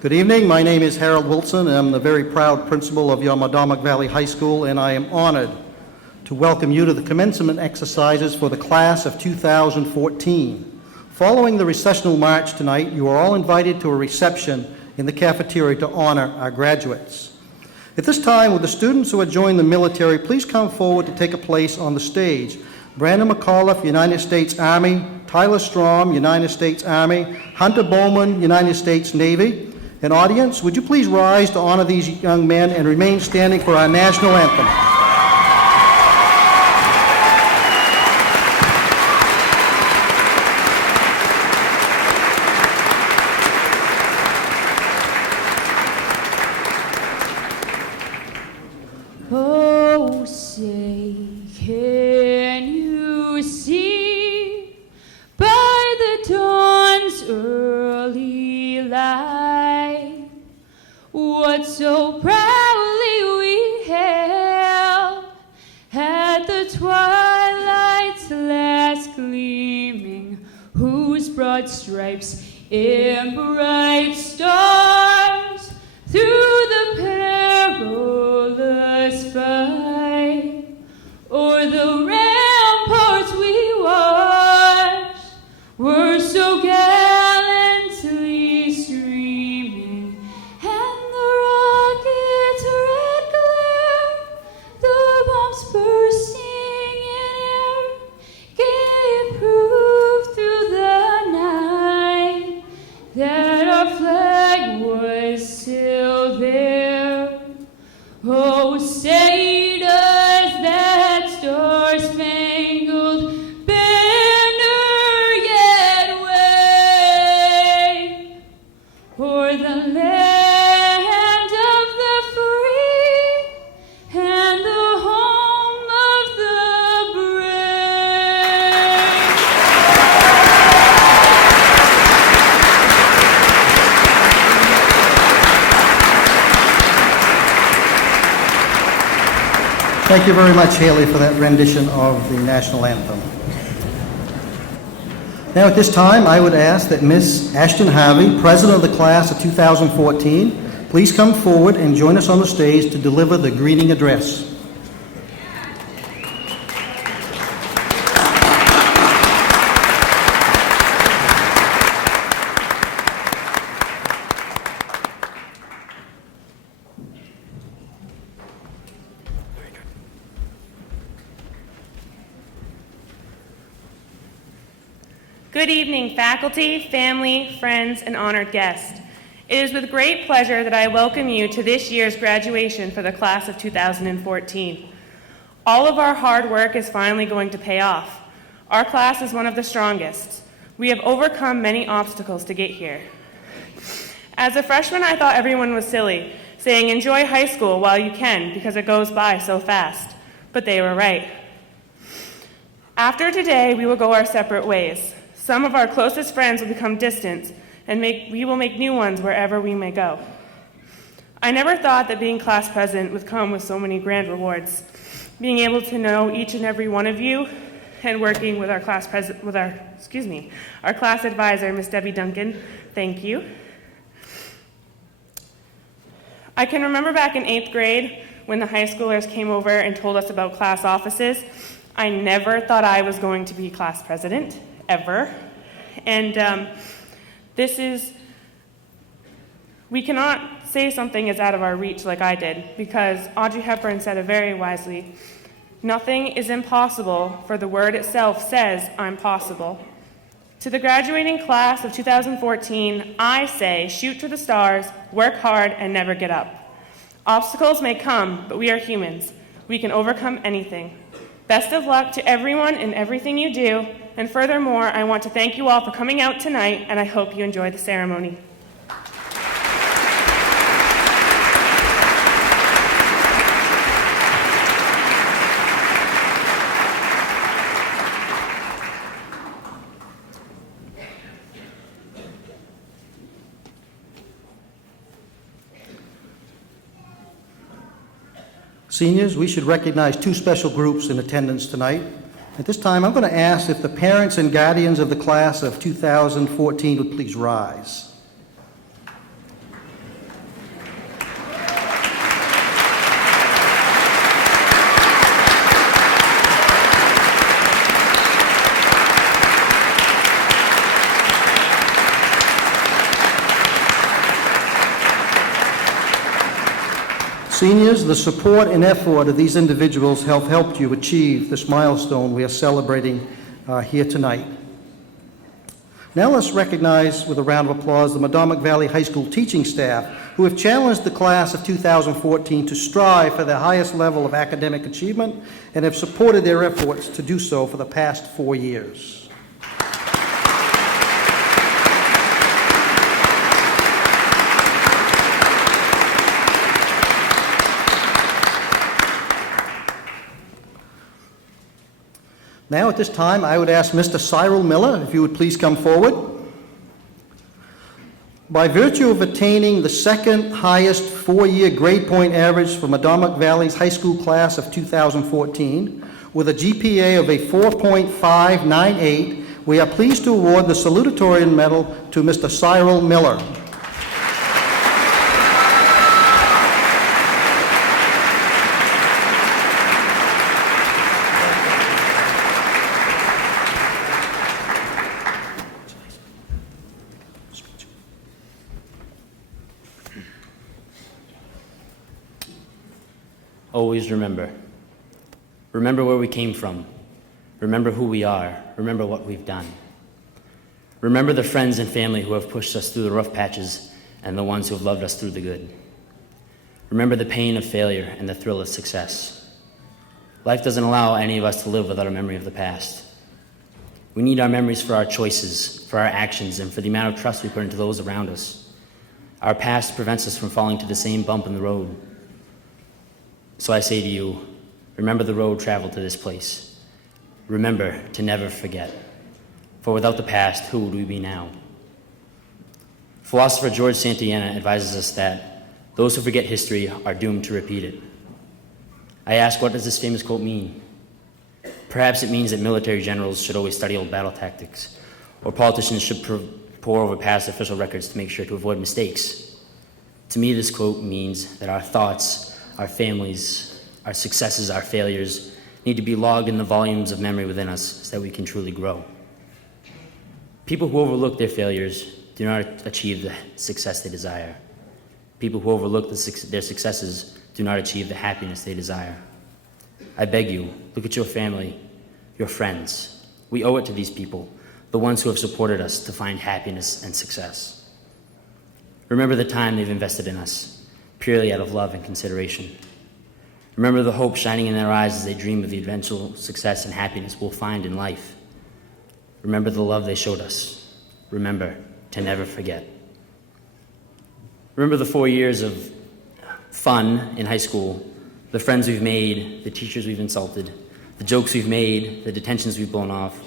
Good evening. My name is Harold Wilson, and I'm the very proud principal of your Medomak Valley High School, and I am honored to welcome you to the commencement exercises for the class of 2014. Following the recessional march tonight, you are all invited to a reception in the cafeteria to honor our graduates. At this time, will the students who have joined the military please come forward to take a place on the stage? Brandon McAuliffe, United States Army; Tyler Strom, United States Army; Hunter Bowman, United States Navy. And audience, would you please rise to honor these young men and remain standing for our national anthem? Oh, say, can you see by the dawn's early light what so proudly we hailed at the twilight's last gleaming, whose broad stripes and bright stars through the perilous fight o'er the ramparts we watched were so gallantly streaming, and the rocket's red glare, the bombs bursting in air, gave proof through the night that our flag was still there. Oh, say does that star-spangled banner yet wave o'er the land of the free and the home of the brave? Thank you very much, Haley, for that rendition of the national anthem. Now, at this time, I would ask that Miss Ashton Harvey, president of the class of 2014, please come forward and join us on the stage to deliver the greeting address. Good evening, faculty, family, friends, and honored guests. It is with great pleasure that I welcome you to this year's graduation for the class of 2014. All of our hard work is finally going to pay off. Our class is one of the strongest. We have overcome many obstacles to get here. As a freshman, I thought everyone was silly, saying enjoy high school while you can because it goes by so fast. But they were right. After today, we will go our separate ways. Some of our closest friends will become distant, and we will make new ones wherever we may go. I never thought that being class president would come with so many grand rewards. Being able to know each and every one of you, and working with our class advisor, Miss Debbie Duncan. Thank you. I can remember back in 8th grade when the high schoolers came over and told us about class offices. I never thought I was going to be class president, ever. And we cannot say something is out of our reach like I did, because Audrey Hepburn said it very wisely, nothing is impossible, for the word itself says, I'm possible. To the graduating class of 2014, I say, shoot to the stars, work hard, and never get up. Obstacles may come, but we are humans. We can overcome anything. Best of luck to everyone in everything you do, and furthermore, I want to thank you all for coming out tonight, and I hope you enjoy the ceremony. Seniors, we should recognize two special groups in attendance tonight. At this time, I'm going to ask if the parents and guardians of the class of 2014 would please rise. Seniors, the support and effort of these individuals have helped you achieve this milestone we are celebrating here tonight. Now let's recognize with a round of applause the Medomak Valley High School teaching staff who have challenged the class of 2014 to strive for the highest level of academic achievement and have supported their efforts to do so for the past 4 years. Now, at this time, I would ask Mr. Cyril Miller, if you would please come forward. By virtue of attaining the second highest 4-year grade point average for Medomak Valley's high school class of 2014, with a GPA of a 4.598, we are pleased to award the salutatorian medal to Mr. Cyril Miller. Always remember. Remember where we came from. Remember who we are. Remember what we've done. Remember the friends and family who have pushed us through the rough patches and the ones who have loved us through the good. Remember the pain of failure and the thrill of success. Life doesn't allow any of us to live without a memory of the past. We need our memories for our choices, for our actions, and for the amount of trust we put into those around us. Our past prevents us from falling to the same bump in the road. So I say to you, remember the road traveled to this place. Remember to never forget. For without the past, who would we be now? Philosopher George Santayana advises us that those who forget history are doomed to repeat it. I ask, what does this famous quote mean? Perhaps it means that military generals should always study old battle tactics, or politicians should pore over past official records to make sure to avoid mistakes. To me, this quote means that our thoughts, our families, our successes, our failures need to be logged in the volumes of memory within us so that we can truly grow. People who overlook their failures do not achieve the success they desire. People who overlook their successes do not achieve the happiness they desire. I beg you, look at your family, your friends. We owe it to these people, the ones who have supported us, to find happiness and success. Remember the time they've invested in us, purely out of love and consideration. Remember the hope shining in their eyes as they dream of the eventual success and happiness we'll find in life. Remember the love they showed us. Remember to never forget. Remember the 4 years of fun in high school, the friends we've made, the teachers we've insulted, the jokes we've made, the detentions we've blown off,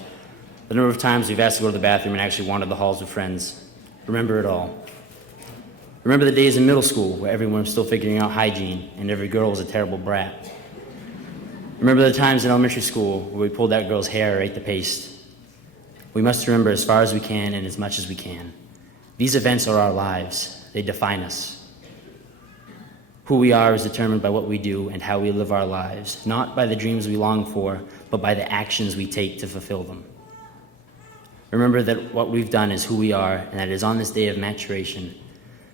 the number of times we've asked to go to the bathroom and actually wandered the halls with friends. Remember it all. Remember the days in middle school where everyone was still figuring out hygiene and every girl was a terrible brat. Remember the times in elementary school where we pulled that girl's hair or ate the paste. We must remember as far as we can and as much as we can. These events are our lives. They define us. Who we are is determined by what we do and how we live our lives, not by the dreams we long for, but by the actions we take to fulfill them. Remember that what we've done is who we are, and that it is on this day of maturation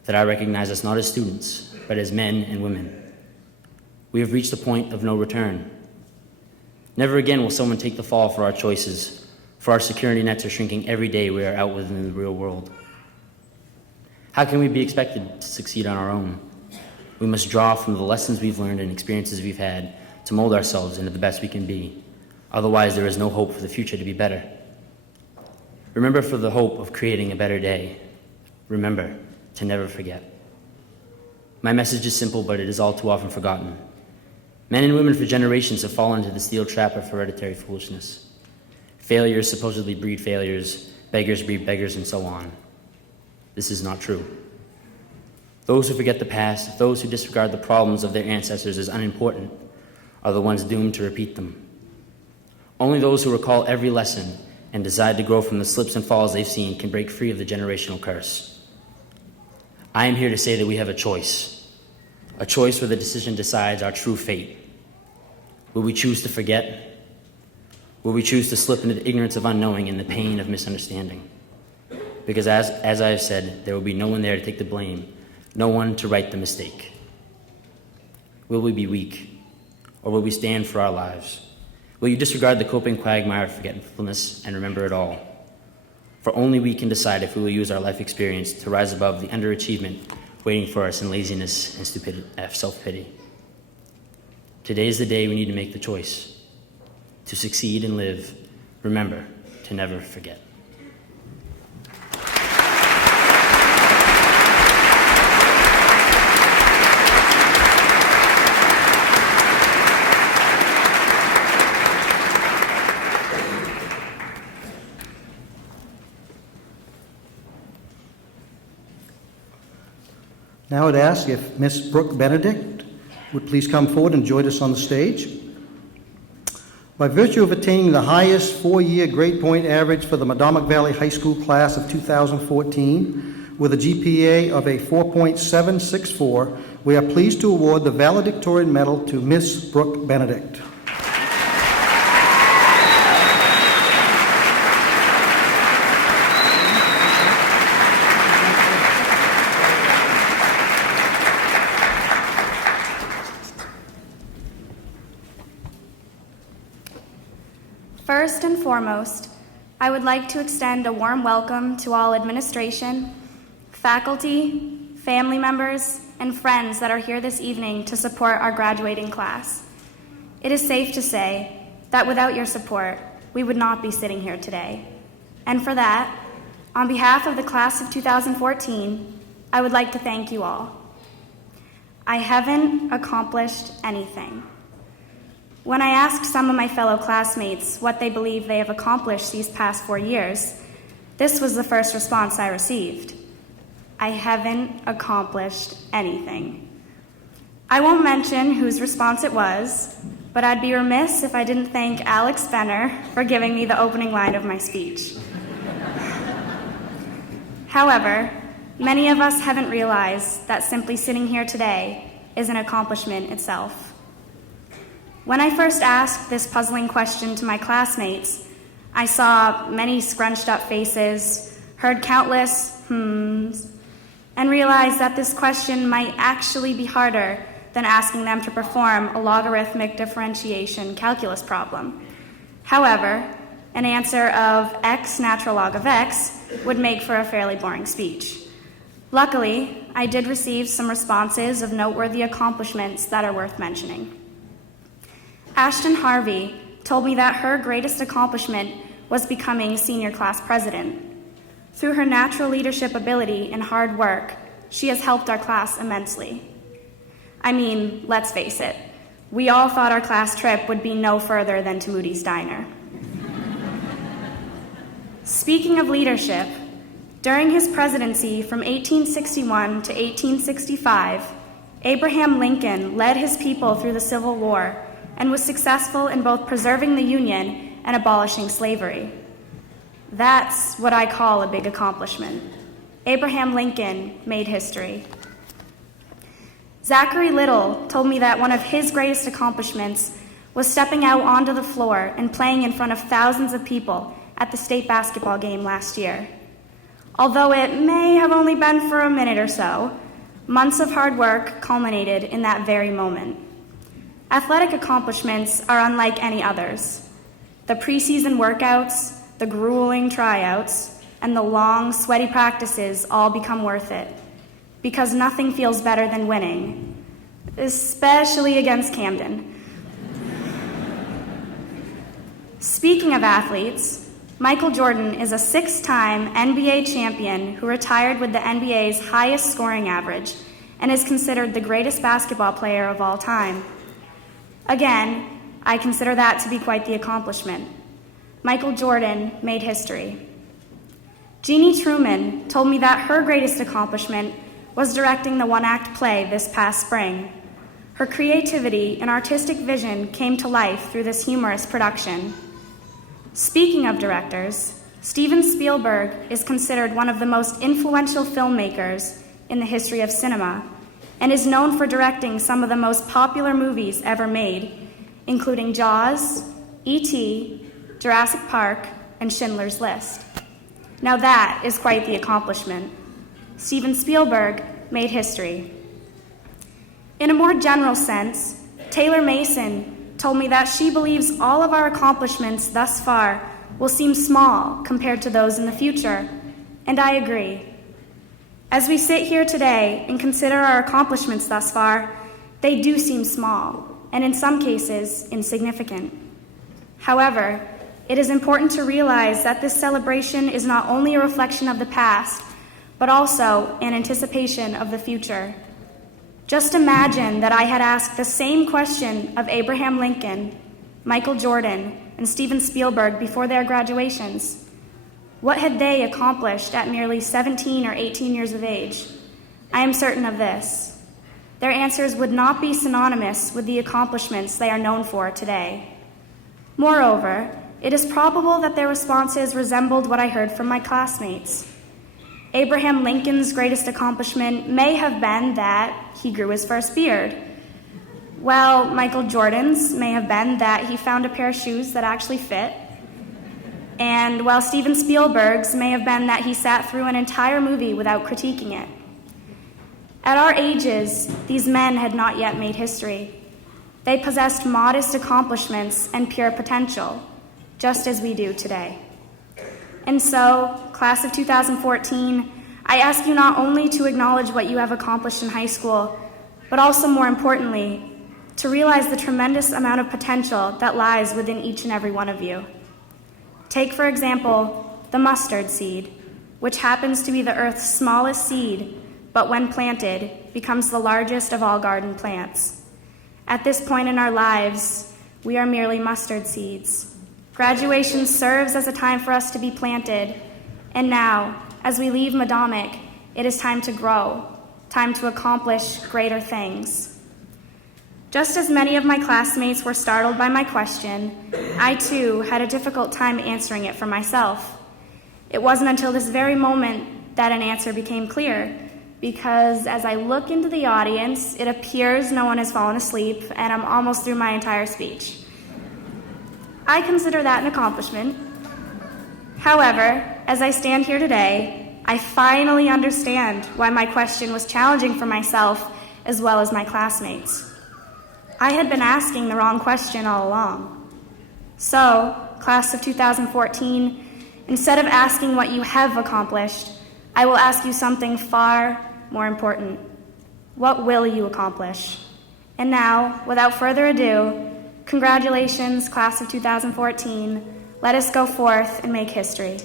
that I recognize us not as students, but as men and women. We have reached the point of no return. Never again will someone take the fall for our choices, for our security nets are shrinking every day we are out within the real world. How can we be expected to succeed on our own? We must draw from the lessons we've learned and experiences we've had to mold ourselves into the best we can be. Otherwise, there is no hope for the future to be better. Remember for the hope of creating a better day. Remember to never forget. My message is simple, but it is all too often forgotten. Men and women for generations have fallen into the steel trap of hereditary foolishness. Failures supposedly breed failures, beggars breed beggars, and so on. This is not true. Those who forget the past, those who disregard the problems of their ancestors as unimportant, are the ones doomed to repeat them. Only those who recall every lesson and decide to grow from the slips and falls they've seen can break free of the generational curse. I am here to say that we have a choice where the decision decides our true fate. Will we choose to forget? Will we choose to slip into the ignorance of unknowing and the pain of misunderstanding? Because as I have said, there will be no one there to take the blame, no one to right the mistake. Will we be weak? Or will we stand for our lives? Will you disregard the coping quagmire of forgetfulness and remember it all? For only we can decide if we will use our life experience to rise above the underachievement waiting for us in laziness and stupidity, self-pity. Today is the day we need to make the choice. To succeed and live, remember to never forget. Now I'd ask if Miss Brooke Benedict would please come forward and join us on the stage. By virtue of attaining the highest four-year grade point average for the Medomak Valley High School class of 2014, with a GPA of a 4.764, we are pleased to award the valedictorian medal to Miss Brooke Benedict. First and foremost, I would like to extend a warm welcome to all administration, faculty, family members, and friends that are here this evening to support our graduating class. It is safe to say that without your support, we would not be sitting here today. And for that, on behalf of the class of 2014, I would like to thank you all. I haven't accomplished anything. When I asked some of my fellow classmates what they believe they have accomplished these past 4 years, this was the first response I received. I haven't accomplished anything. I won't mention whose response it was, but I'd be remiss if I didn't thank Alex Benner for giving me the opening line of my speech. However, many of us haven't realized that simply sitting here today is an accomplishment itself. When I first asked this puzzling question to my classmates, I saw many scrunched up faces, heard countless hmms, and realized that this question might actually be harder than asking them to perform a logarithmic differentiation calculus problem. However, an answer of x natural log of x would make for a fairly boring speech. Luckily, I did receive some responses of noteworthy accomplishments that are worth mentioning. Ashton Harvey told me that her greatest accomplishment was becoming senior class president. Through her natural leadership ability and hard work, she has helped our class immensely. I mean, let's face it, we all thought our class trip would be no further than to Moody's Diner. Speaking of leadership, during his presidency from 1861 to 1865, Abraham Lincoln led his people through the Civil War and was successful in both preserving the Union and abolishing slavery. That's what I call a big accomplishment. Abraham Lincoln made history. Zachary Little told me that one of his greatest accomplishments was stepping out onto the floor and playing in front of thousands of people at the state basketball game last year. Although it may have only been for a minute or so, months of hard work culminated in that very moment. Athletic accomplishments are unlike any others. The preseason workouts, the grueling tryouts, and the long, sweaty practices all become worth it, because nothing feels better than winning, especially against Camden. Speaking of athletes, Michael Jordan is a six-time NBA champion who retired with the NBA's highest scoring average and is considered the greatest basketball player of all time. Again, I consider that to be quite the accomplishment. Michael Jordan made history. Jeannie Truman told me that her greatest accomplishment was directing the one-act play this past spring. Her creativity and artistic vision came to life through this humorous production. Speaking of directors, Steven Spielberg is considered one of the most influential filmmakers in the history of cinema, and is known for directing some of the most popular movies ever made, including Jaws, E.T., Jurassic Park, and Schindler's List. Now that is quite the accomplishment. Steven Spielberg made history. In a more general sense, Taylor Mason told me that she believes all of our accomplishments thus far will seem small compared to those in the future, and I agree. As we sit here today and consider our accomplishments thus far, they do seem small, and in some cases, insignificant. However, it is important to realize that this celebration is not only a reflection of the past, but also an anticipation of the future. Just imagine that I had asked the same question of Abraham Lincoln, Michael Jordan, and Steven Spielberg before their graduations. What had they accomplished at merely 17 or 18 years of age? I am certain of this. Their answers would not be synonymous with the accomplishments they are known for today. Moreover, it is probable that their responses resembled what I heard from my classmates. Abraham Lincoln's greatest accomplishment may have been that he grew his first beard, while Michael Jordan's may have been that he found a pair of shoes that actually fit, and while Steven Spielberg's may have been that he sat through an entire movie without critiquing it. At our ages, these men had not yet made history. They possessed modest accomplishments and pure potential, just as we do today. And so, class of 2014, I ask you not only to acknowledge what you have accomplished in high school, but also more importantly, to realize the tremendous amount of potential that lies within each and every one of you. Take, for example, the mustard seed, which happens to be the earth's smallest seed, but when planted, becomes the largest of all garden plants. At this point in our lives, we are merely mustard seeds. Graduation serves as a time for us to be planted, and now, as we leave Medomak, it is time to grow, time to accomplish greater things. Just as many of my classmates were startled by my question, I too had a difficult time answering it for myself. It wasn't until this very moment that an answer became clear, because as I look into the audience, it appears no one has fallen asleep, and I'm almost through my entire speech. I consider that an accomplishment. However, as I stand here today, I finally understand why my question was challenging for myself as well as my classmates. I had been asking the wrong question all along. So, class of 2014, instead of asking what you have accomplished, I will ask you something far more important. What will you accomplish? And now, without further ado, congratulations, class of 2014. Let us go forth and make history.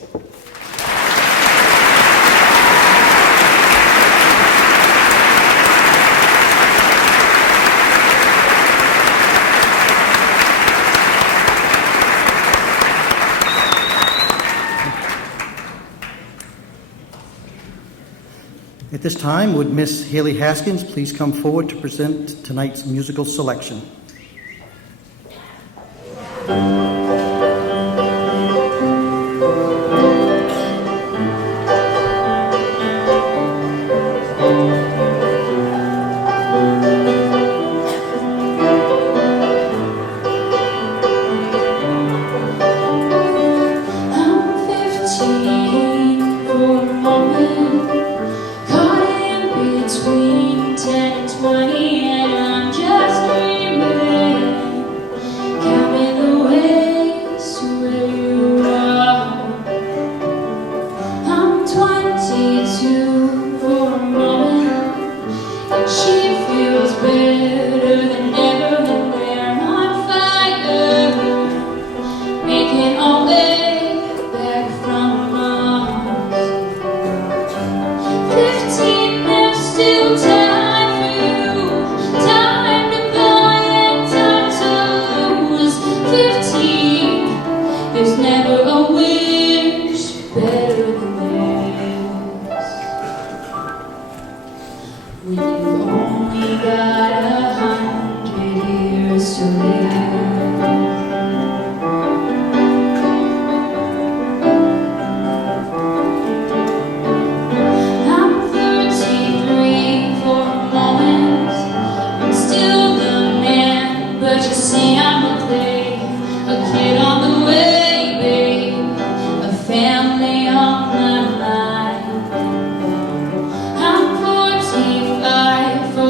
At this time, would Miss Haley Haskins please come forward to present tonight's musical selection? I'm 45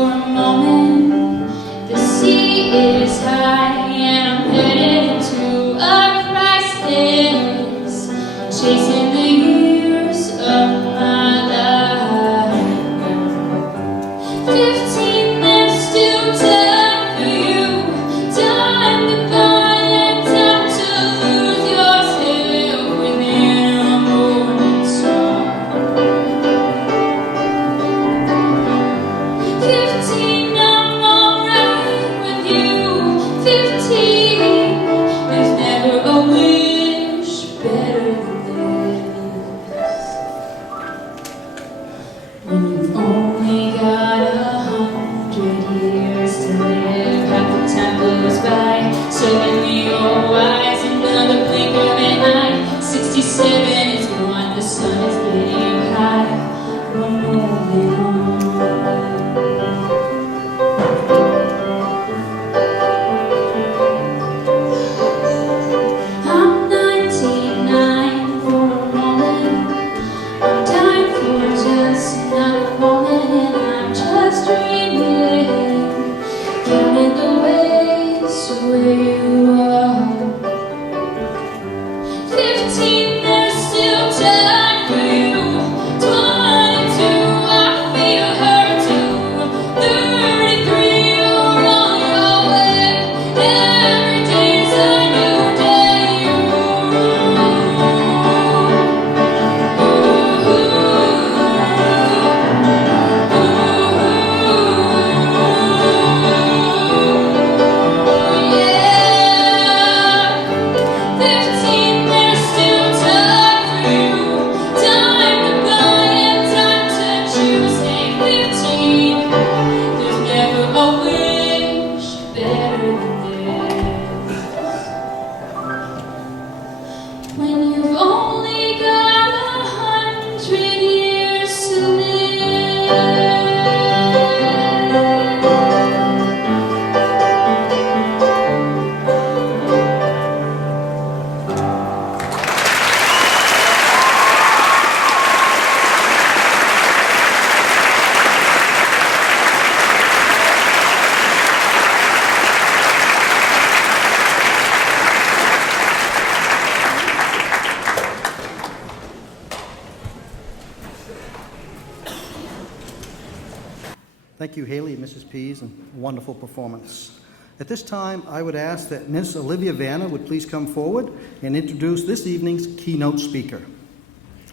Thank you, Haley and Mrs. Pease, and a wonderful performance. At this time, I would ask that Ms. Olivia Vanna would please come forward and introduce this evening's keynote speaker.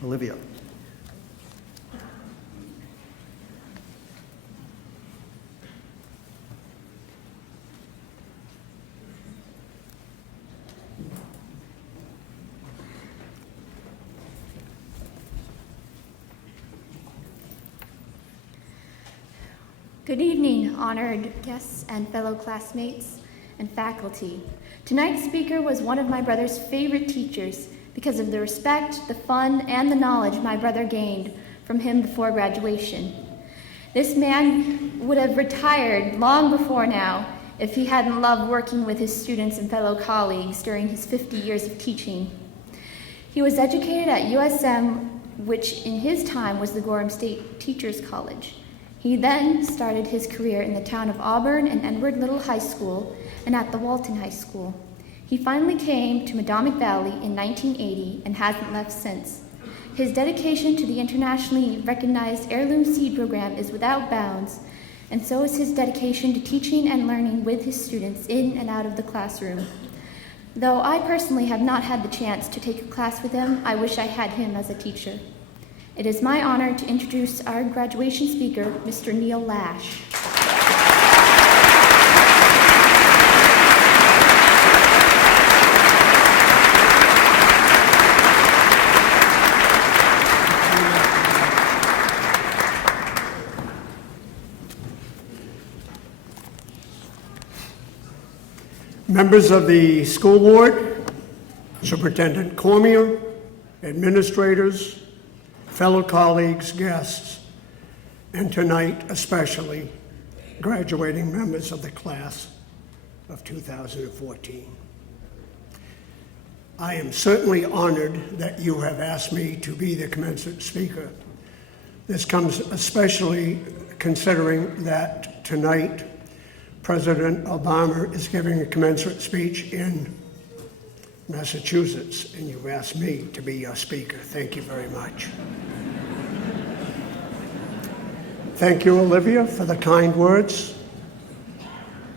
Olivia. Good evening, honored guests and fellow classmates and faculty. Tonight's speaker was one of my brother's favorite teachers because of the respect, the fun, and the knowledge my brother gained from him before graduation. This man would have retired long before now if he hadn't loved working with his students and fellow colleagues during his 50 years of teaching. He was educated at USM, which in his time was the Gorham State Teachers College. He then started his career in the town of Auburn and Edward Little High School and at the Walton High School. He finally came to Medomak Valley in 1980 and hasn't left since. His dedication to the internationally recognized Heirloom Seed Program is without bounds, and so is his dedication to teaching and learning with his students in and out of the classroom. Though I personally have not had the chance to take a class with him, I wish I had him as a teacher. It is my honor to introduce our graduation speaker, Mr. Neil Lash. Members of the school board, Superintendent Cormier, administrators, fellow colleagues, guests, and tonight especially, graduating members of the class of 2014. I am certainly honored that you have asked me to be the commencement speaker. This comes especially considering that tonight President Obama is giving a commencement speech in Massachusetts, and you've asked me to be your speaker. Thank you very much. Thank you, Olivia, for the kind words.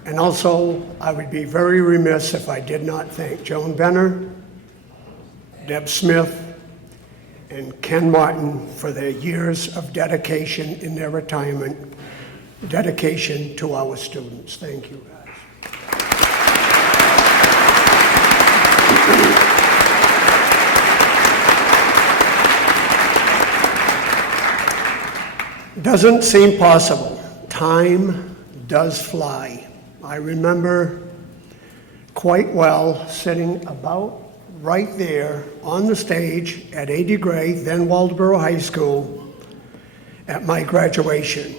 And also, I would be very remiss if I did not thank Joan Benner, Deb Smith, and Ken Martin for their years of dedication in their retirement, dedication to our students. Thank you, guys. Doesn't seem possible. Time does fly. I remember quite well sitting about right there on the stage at A.D. Gray, then Waldeboro High School, at my graduation.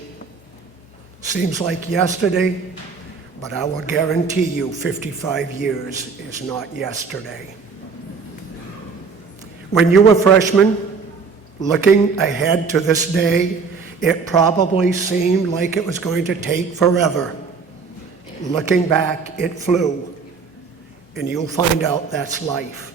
Seems like yesterday, but I will guarantee you 55 years is not yesterday. When you were freshmen, looking ahead to this day, it probably seemed like it was going to take forever. Looking back, it flew, and you'll find out that's life.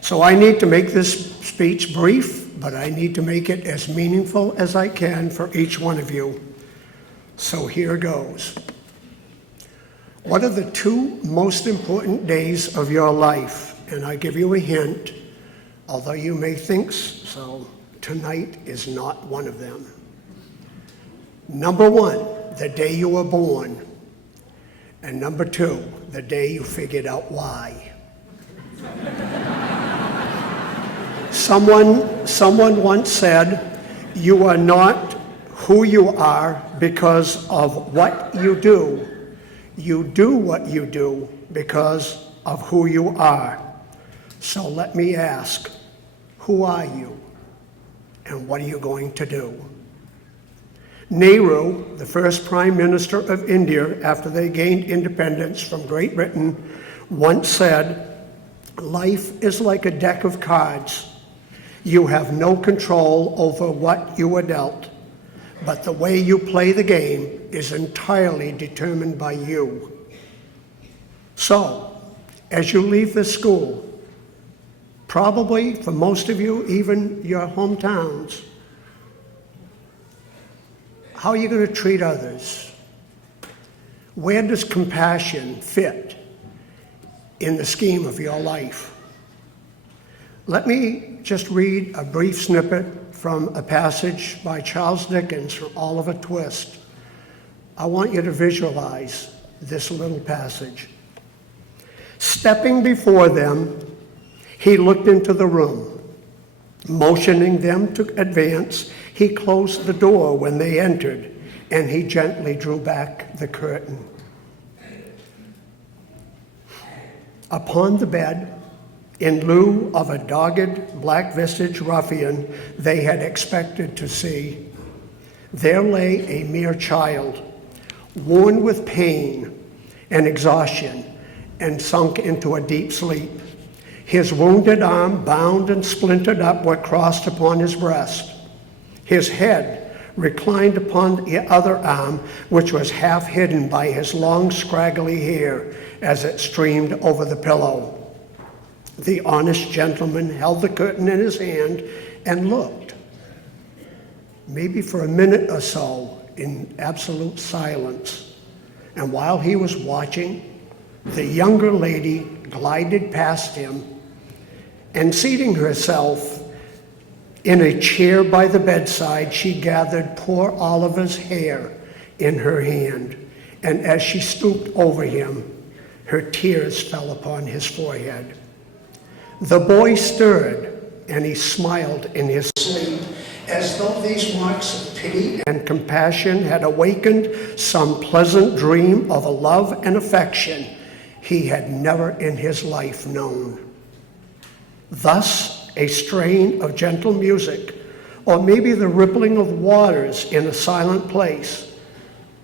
So I need to make this speech brief, but I need to make it as meaningful as I can for each one of you. So here goes. What are the two most important days of your life? And I give you a hint, although you may think so, tonight is not one of them. Number one, the day you were born. And number two, the day you figured out why. Someone once said, you are not who you are because of what you do. You do what you do because of who you are. So let me ask, who are you? And what are you going to do? Nehru, the first Prime Minister of India after they gained independence from Great Britain, once said, life is like a deck of cards. You have no control over what you are dealt, but the way you play the game is entirely determined by you. So, as you leave this school, probably for most of you, even your hometowns, How are you going to treat others? Where does compassion fit in the scheme of your life? Let me just read a brief snippet from a passage by Charles Dickens from Oliver Twist. I want you to visualize this little passage. Stepping before them, he looked into the room. Motioning them to advance, he closed the door when they entered, and he gently drew back the curtain. Upon the bed, in lieu of a dogged, black-visaged ruffian they had expected to see, there lay a mere child, worn with pain and exhaustion, and sunk into a deep sleep. His wounded arm, bound and splintered up, were crossed upon his breast. His head reclined upon the other arm, which was half hidden by his long, scraggly hair as it streamed over the pillow. The honest gentleman held the curtain in his hand and looked, maybe for a minute or so, in absolute silence. And while he was watching, the younger lady glided past him, and seating herself in a chair by the bedside, she gathered poor Oliver's hair in her hand, and as she stooped over him, her tears fell upon his forehead. The boy stirred, and he smiled in his sleep, as though these marks of pity and compassion had awakened some pleasant dream of a love and affection he had never in his life known. Thus, a strain of gentle music, or maybe the rippling of waters in a silent place,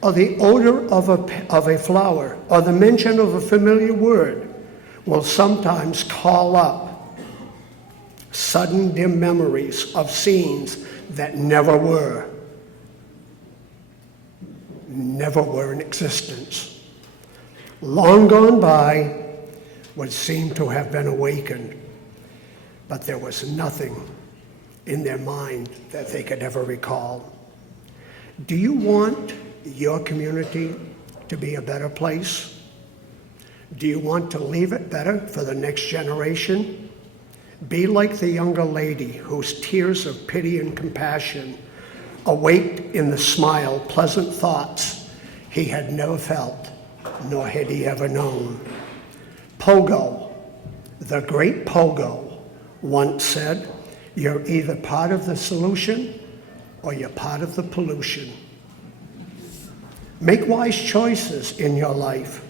or the odor of a flower, or the mention of a familiar word, will sometimes call up sudden dim memories of scenes that never were in existence. Long gone by would seem to have been awakened, but there was nothing in their mind that they could ever recall. Do you want your community to be a better place? Do you want to leave it better for the next generation? Be like the younger lady whose tears of pity and compassion awaked in the smile pleasant thoughts he had never felt, nor had he ever known. Pogo, the great Pogo, once said, "You're either part of the solution or you're part of the pollution." Make wise choices in your life.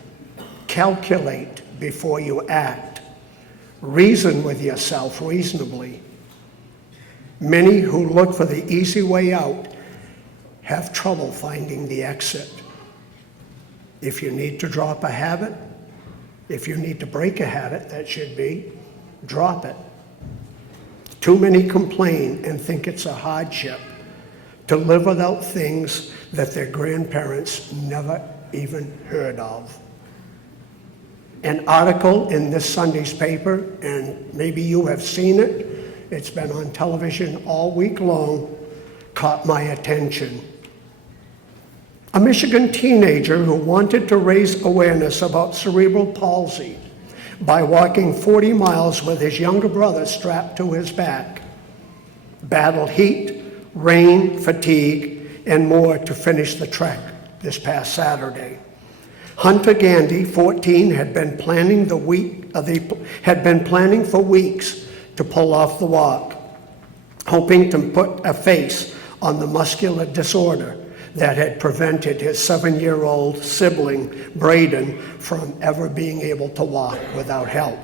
Calculate before you act. Reason with yourself reasonably. Many who look for the easy way out have trouble finding the exit. If you need to drop a habit, if you need to break a habit, that should be, drop it. Too many complain and think it's a hardship to live without things that their grandparents never even heard of. An article in this Sunday's paper, and maybe you have seen it, it's been on television all week long, caught my attention. A Michigan teenager who wanted to raise awareness about cerebral palsy by walking 40 miles with his younger brother strapped to his back, battled heat, rain, fatigue, and more to finish the trek this past Saturday. Hunter Gandy, 14, had been planning for weeks to pull off the walk, hoping to put a face on the muscular disorder that had prevented his 7-year-old sibling, Braden, from ever being able to walk without help.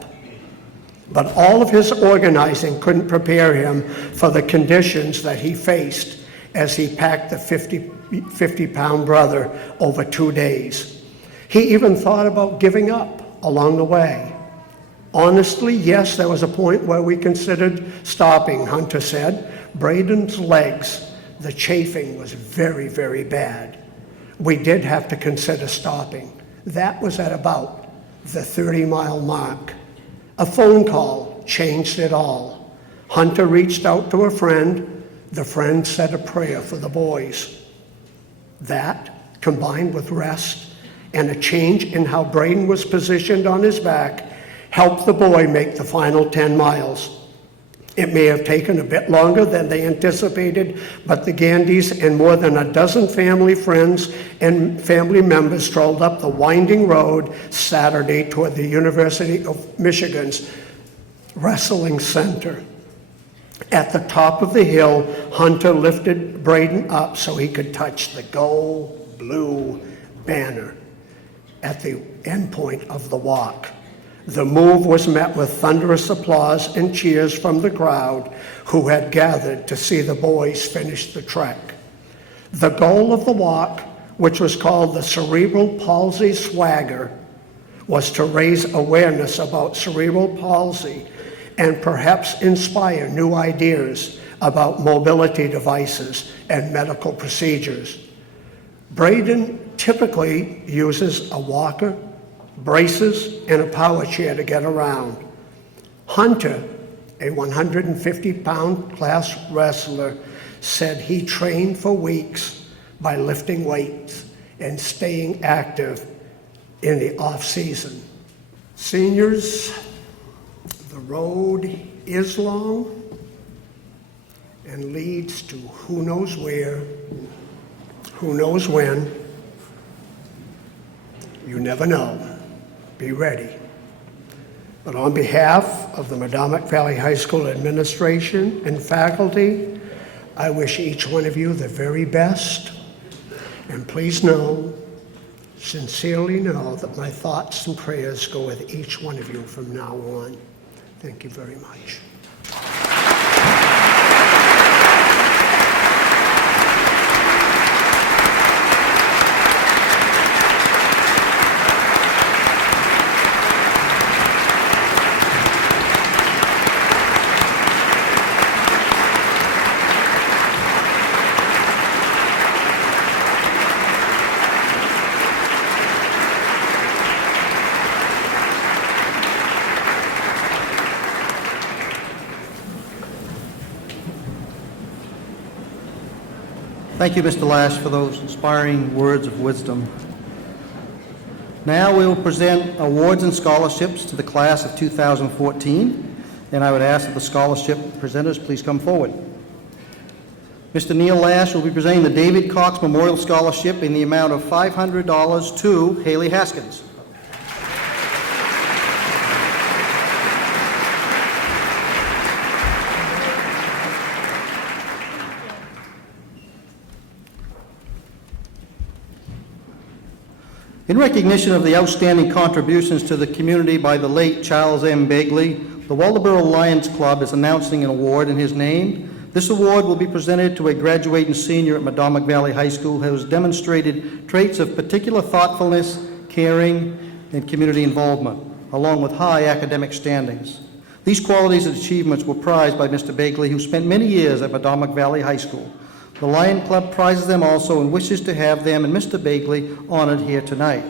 But all of his organizing couldn't prepare him for the conditions that he faced as he packed the 50-pound brother over 2 days. He even thought about giving up along the way. Honestly, yes, there was a point where we considered stopping, Hunter said. Braden's legs, the chafing was very, very bad. We did have to consider stopping. That was at about the 30-mile mark. A phone call changed it all. Hunter reached out to a friend. The friend said a prayer for the boys. That, combined with rest and a change in how Braden was positioned on his back, helped the boy make the final 10 miles. It may have taken a bit longer than they anticipated, but the Gandys and more than a dozen family friends and family members strolled up the winding road Saturday toward the University of Michigan's Wrestling Center. At the top of the hill, Hunter lifted Braden up so he could touch the gold blue banner at the end point of the walk. The move was met with thunderous applause and cheers from the crowd who had gathered to see the boys finish the trek. The goal of the walk, which was called the Cerebral Palsy Swagger, was to raise awareness about cerebral palsy and perhaps inspire new ideas about mobility devices and medical procedures. Braden typically uses a walker, braces, and a power chair to get around. Hunter, a 150-pound class wrestler, said he trained for weeks by lifting weights and staying active in the off-season. Seniors, the road is long and leads to who knows where, who knows when. You never know. Be ready. But on behalf of the Medomak Valley High School administration and faculty, I wish each one of you the very best. And please know, sincerely know, that my thoughts and prayers go with each one of you from now on. Thank you very much. Thank you, Mr. Lash, for those inspiring words of wisdom. Now we will present awards and scholarships to the class of 2014, and I would ask that the scholarship presenters please come forward. Mr. Neil Lash will be presenting the David Cox Memorial Scholarship in the amount of $500 to Haley Haskins. In recognition of the outstanding contributions to the community by the late Charles M. Begley, the Waldoboro Lions Club is announcing an award in his name. This award will be presented to a graduating senior at Medomak Valley High School who has demonstrated traits of particular thoughtfulness, caring, and community involvement, along with high academic standings. These qualities and achievements were prized by Mr. Begley, who spent many years at Medomak Valley High School. The Lion Club prizes them also and wishes to have them and Mr. Begley honored here tonight.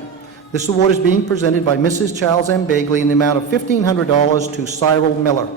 This award is being presented by Mrs. Charles M. Begley in the amount of $1,500 to Cyril Miller.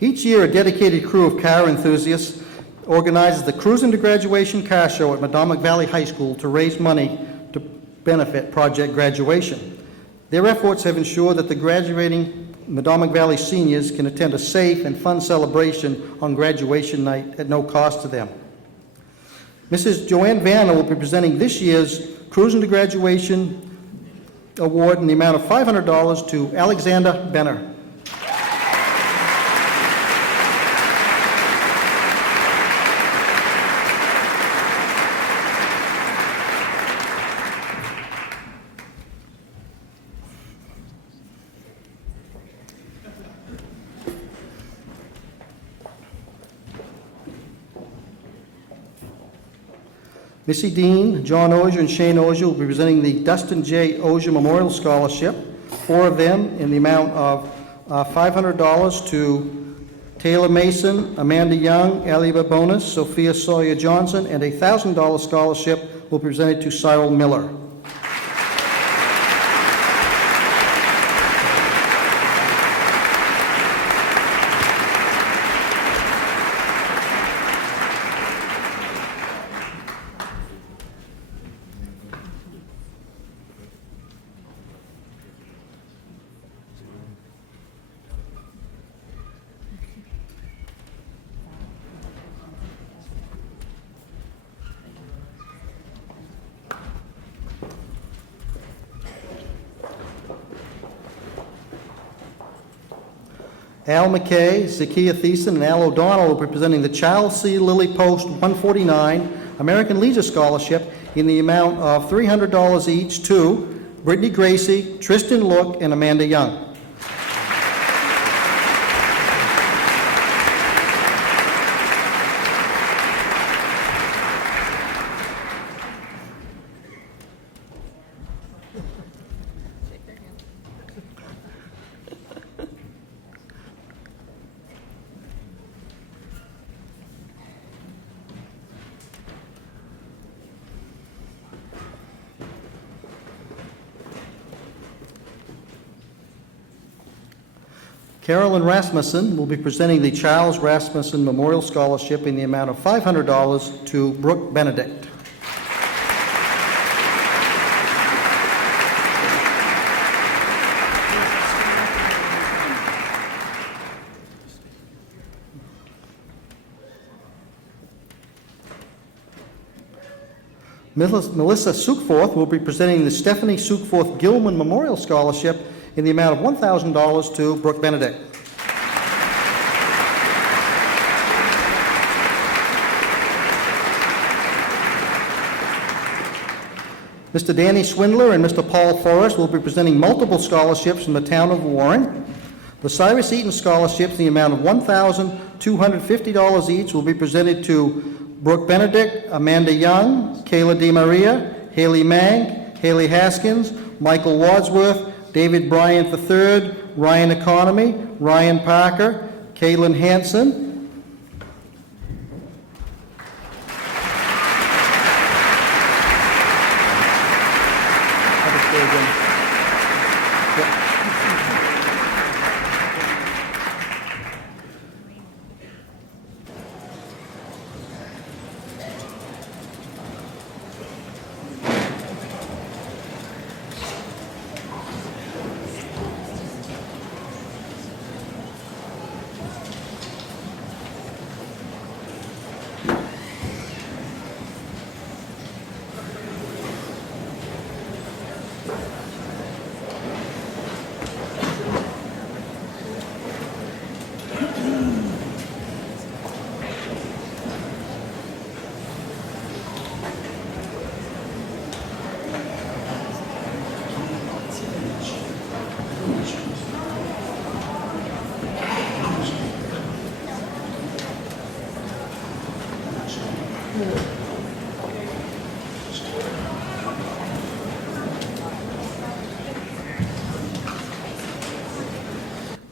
Each year, a dedicated crew of car enthusiasts organizes the Cruising to Graduation Car Show at Medomak Valley High School to raise money to benefit Project Graduation. Their efforts have ensured that the graduating Medomak Valley seniors can attend a safe and fun celebration on graduation night at no cost to them. Mrs. Joanne Vanna will be presenting this year's Cruising to Graduation Award in the amount of $500 to Alexander Benner. Missy Dean, John Ozier, and Shane Ozier will be presenting the Dustin J. Ozier Memorial Scholarship, 4 of them in the amount of $500 to Taylor Mason, Amanda Young, Ali Bonus, Sophia Sawyer Johnson, and a $1,000 scholarship will be presented to Cyril Miller. Al McKay, Zakiya Thiessen, and Al O'Donnell will be presenting the Charles C. Lilly Post 149 American Leisure Scholarship in the amount of $300 each to Brittany Gracie, Tristan Look, and Amanda Young. Carolyn Rasmussen will be presenting the Charles Rasmussen Memorial Scholarship in the amount of $500 to Brooke Benedict. Melissa Sukforth will be presenting the Stephanie Sukforth Gilman Memorial Scholarship in the amount of $1,000 to Brooke Benedict. Mr. Danny Swindler and Mr. Paul Forrest will be presenting multiple scholarships from the town of Warren. The Cyrus Eaton scholarships in the amount of $1,250 each will be presented to Brooke Benedict, Amanda Young, Kayla DeMaria, Haley Mang, Haley Haskins, Michael Wadsworth, David Bryant III, Ryan Economy, Ryan Parker, Caitlin Hanson,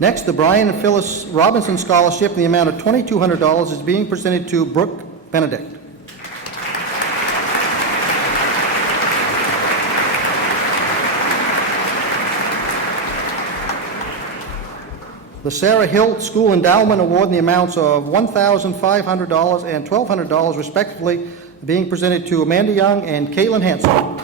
Next, the Brian and Phyllis Robinson Scholarship in the amount of $2,200 is being presented to Brooke Benedict. The Sarah Hill School Endowment Award in the amounts of $1,500 and $1,200 respectively being presented to Amanda Young and Caitlin Hanson.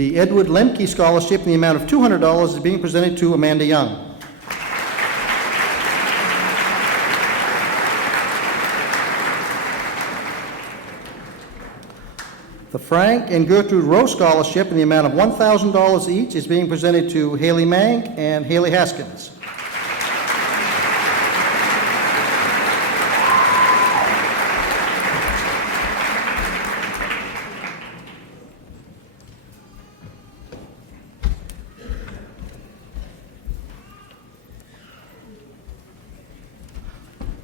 The Edward Lemke Scholarship in the amount of $200 is being presented to Amanda Young. The Frank and Gertrude Rowe Scholarship in the amount of $1,000 each is being presented to Haley Mang and Haley Haskins.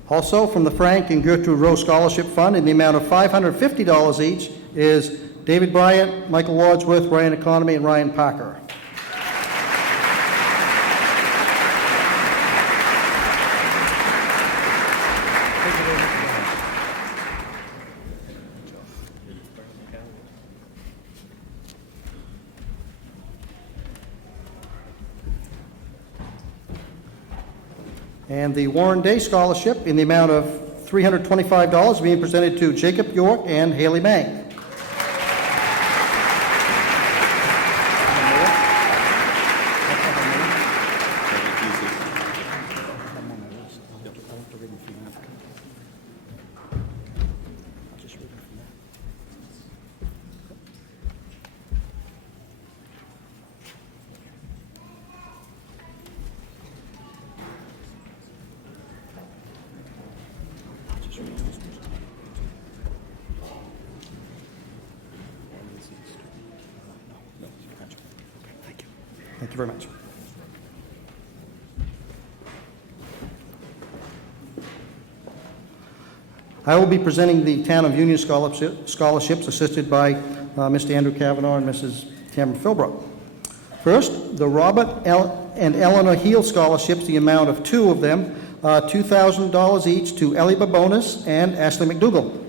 Also, from the Frank and Gertrude Rowe Scholarship Fund in the amount of $550 each is David Bryant, Michael Wadsworth, Ryan Economy, and Ryan Parker. And the Warren Day Scholarship in the amount of $325 being presented to Jacob York and Haley Mang. Thank you very much. I will be presenting the Town of Union scholarships assisted by Mr. Andrew Kavanaugh and Mrs. Tamara Philbrook. First, the Robert and Eleanor Heel scholarships, the amount of two of them, $2,000 each to Ellie Babonis and Ashley McDougall.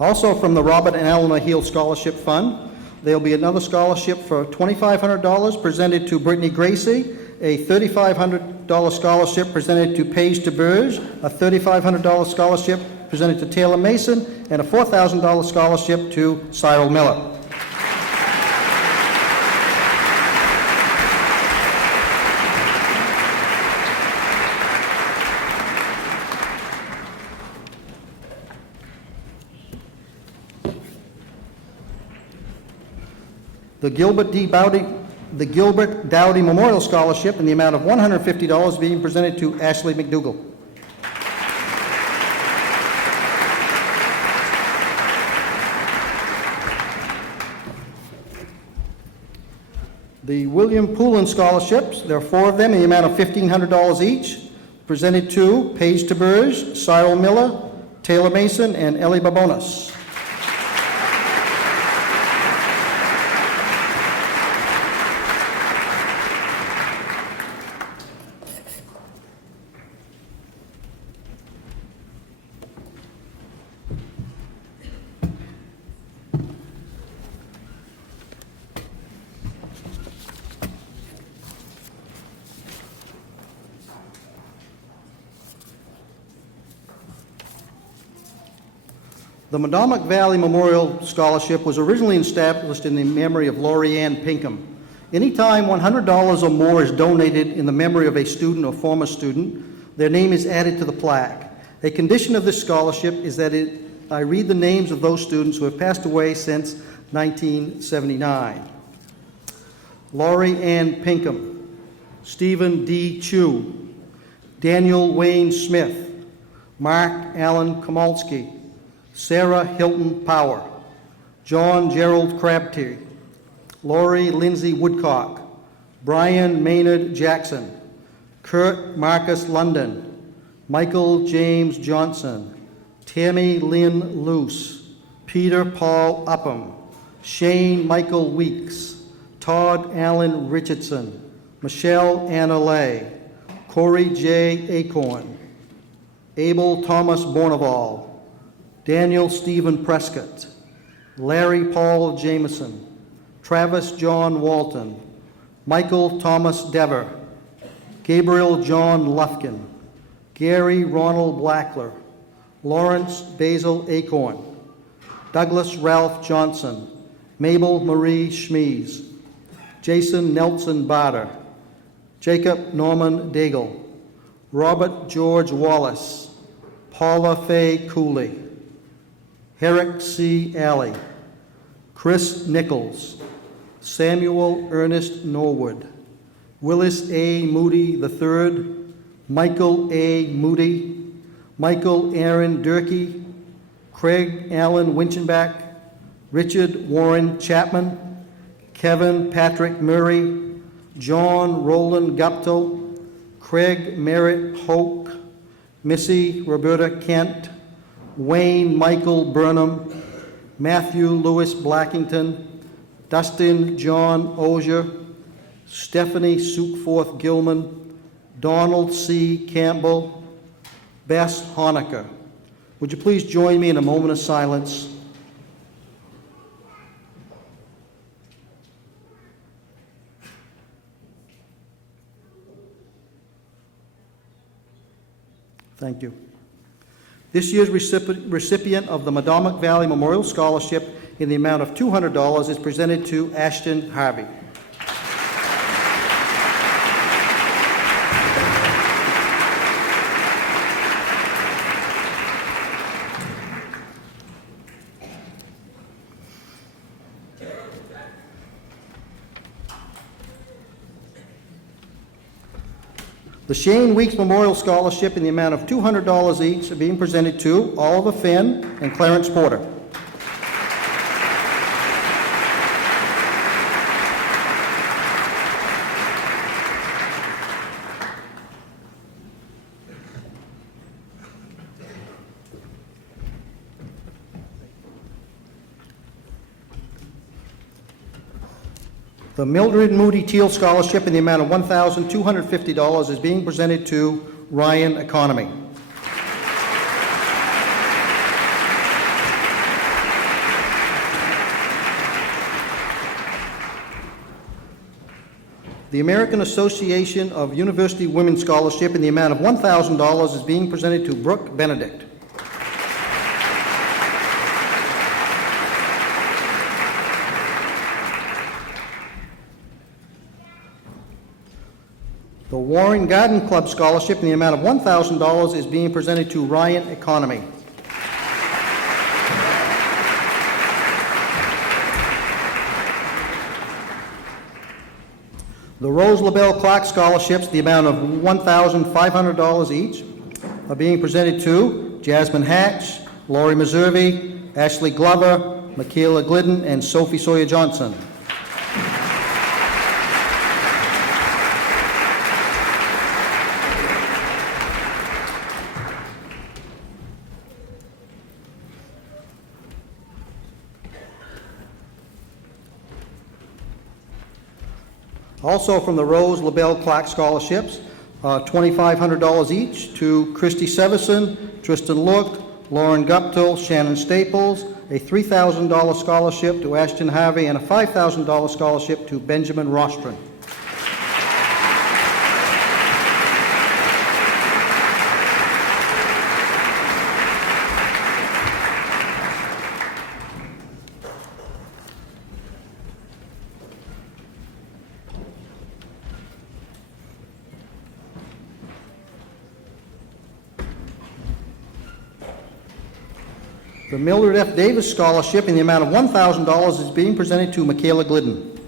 Also from the Robert and Eleanor Heel Scholarship Fund, there will be another scholarship for $2,500 presented to Brittany Gracie, a $3,500 scholarship presented to Paige DeBurge, a $3,500 scholarship presented to Taylor Mason, and a $4,000 scholarship to Cyril Miller. The Gilbert Dowdy Memorial Scholarship in the amount of $150 being presented to Ashley McDougall. The William Poulin Scholarships, there are four of them in the amount of $1,500 each, presented to Paige DeBurge, Cyril Miller, Taylor Mason, and Ellie Babonis. The Medomak Valley Memorial Scholarship was originally established in the memory of Lori Ann Pinkham. Anytime $100 or more is donated in the memory of a student or former student, their name is added to the plaque. A condition of this scholarship is that I read the names of those students who have passed away since 1979. Lori Ann Pinkham, Stephen D. Chu, Daniel Wayne Smith, Mark Allen Komolsky, Sarah Hilton Power, John Gerald Crabtree, Lori Lindsay Woodcock, Brian Maynard Jackson, Kurt Marcus London, Michael James Johnson, Tammy Lynn Luce, Peter Paul Upham, Shane Michael Weeks, Todd Allen Richardson, Michelle Anna Lay, Corey J. Acorn, Abel Thomas Borneval, Daniel Stephen Prescott, Larry Paul Jameson, Travis John Walton, Michael Thomas Dever, Gabriel John Lufkin, Gary Ronald Blackler, Lawrence Basil Acorn, Douglas Ralph Johnson, Mabel Marie Schmies, Jason Nelson Barter, Jacob Norman Daigle, Robert George Wallace, Paula Faye Cooley, Herrick C. Alley, Chris Nichols, Samuel Ernest Norwood, Willis A. Moody III, Michael A. Moody, Michael Aaron Durkee, Craig Allen Winchenbach, Richard Warren Chapman, Kevin Patrick Murray, John Roland Guptill, Craig Merritt Hoke, Missy Roberta Kent, Wayne Michael Burnham, Matthew Lewis Blackington, Dustin John Ozier, Stephanie Sukeforth Gilman, Donald C. Campbell, Bess Honecker. Would you please join me in a moment of silence? Thank you. This year's recipient of the Medomak Valley Memorial Scholarship in the amount of $200 is presented to Ashton Harvey. The Shane Weeks Memorial Scholarship in the amount of $200 each are being presented to Oliver Finn and Clarence Porter. The Mildred Moody Teal Scholarship in the amount of $1,250 is being presented to Ryan Economy. The American Association of University Women Scholarship in the amount of $1,000 is being presented to Brooke Benedict. The Warren Garden Club Scholarship in the amount of $1,000 is being presented to Ryan Economy. The Rose LaBelle Clark Scholarships, the amount of $1,500 each, are being presented to Jasmine Hatch, Lori Meservey, Ashley Glover, Michaela Glidden, and Sophie Sawyer Johnson. Also from the Rose LaBelle Clark Scholarships, $2,500 each to Christy Severson, Tristan Look, Lauren Guptill, Shannon Staples, a $3,000 scholarship to Ashton Harvey, and a $5,000 scholarship to Benjamin Rostron. The Mildred F. Davis Scholarship in the amount of $1,000 is being presented to Michaela Glidden.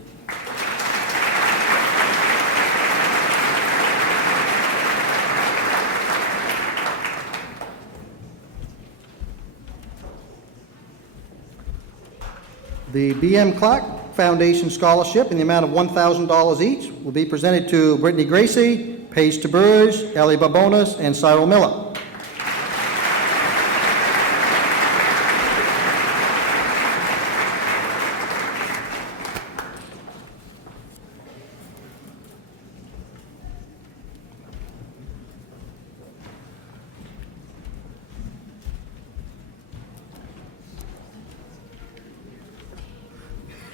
The B.M. Clark Foundation Scholarship in the amount of $1,000 each will be presented to Brittany Gracie, Paige TeBurge, Ellie Barbonas, and Cyril Miller.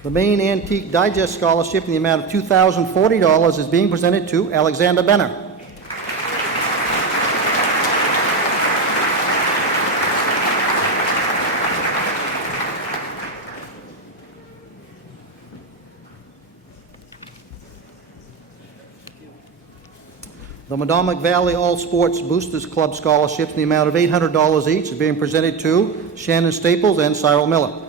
The Maine Antique Digest Scholarship in the amount of $2,040 is being presented to Alexander Benner. The Medomak Valley All Sports Boosters Club Scholarships in the amount of $800 each is being presented to Shannon Staples and Cyril Miller.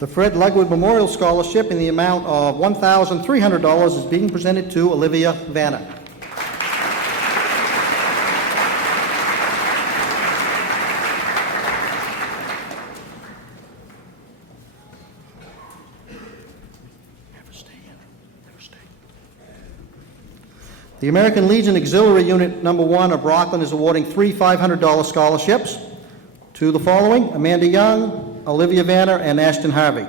The Fred Lugwood Memorial Scholarship in the amount of $1,300 is being presented to Olivia Vanna. The American Legion Auxiliary Unit Number 1 of Rockland is awarding 3 $500 scholarships to the following: Amanda Young, Olivia Vanner, and Ashton Harvey.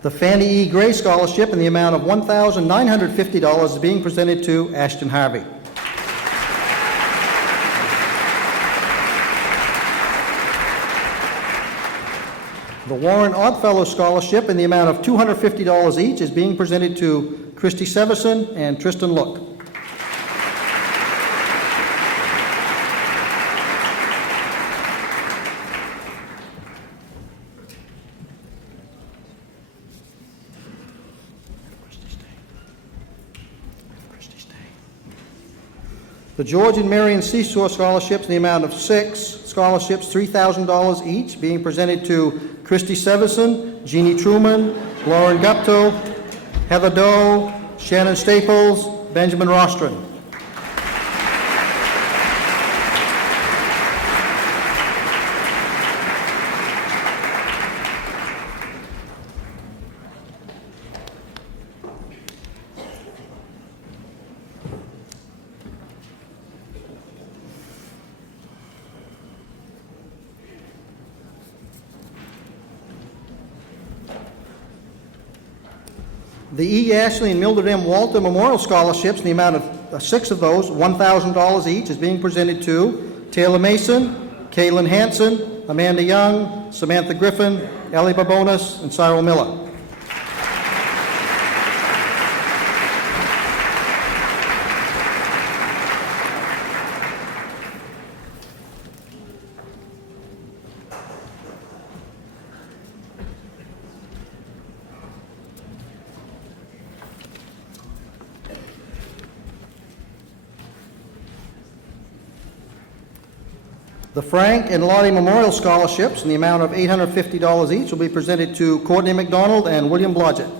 The Fannie E. Gray Scholarship in the amount of $1,950 is being presented to Ashton Harvey. The Warren Oddfellow Scholarship in the amount of $250 each is being presented to Christy Severson and Tristan Look. The George and Marion Seashore Scholarships in the amount of 6 scholarships, $3,000 each, being presented to Christy Severson, Jeannie Truman, Lauren Gupto, Heather Doe, Shannon Staples, Benjamin Rostron. The E. Ashley and Mildred M. Walter Memorial Scholarships in the amount of 6 of those, $1,000 each, is being presented to Taylor Mason, Kaylin Hanson, Amanda Young, Samantha Griffin, Ellie Barbonas, and Cyril Miller. The Frank and Lottie Memorial Scholarships in the amount of $850 each will be presented to Courtney McDonald and William Blodgett.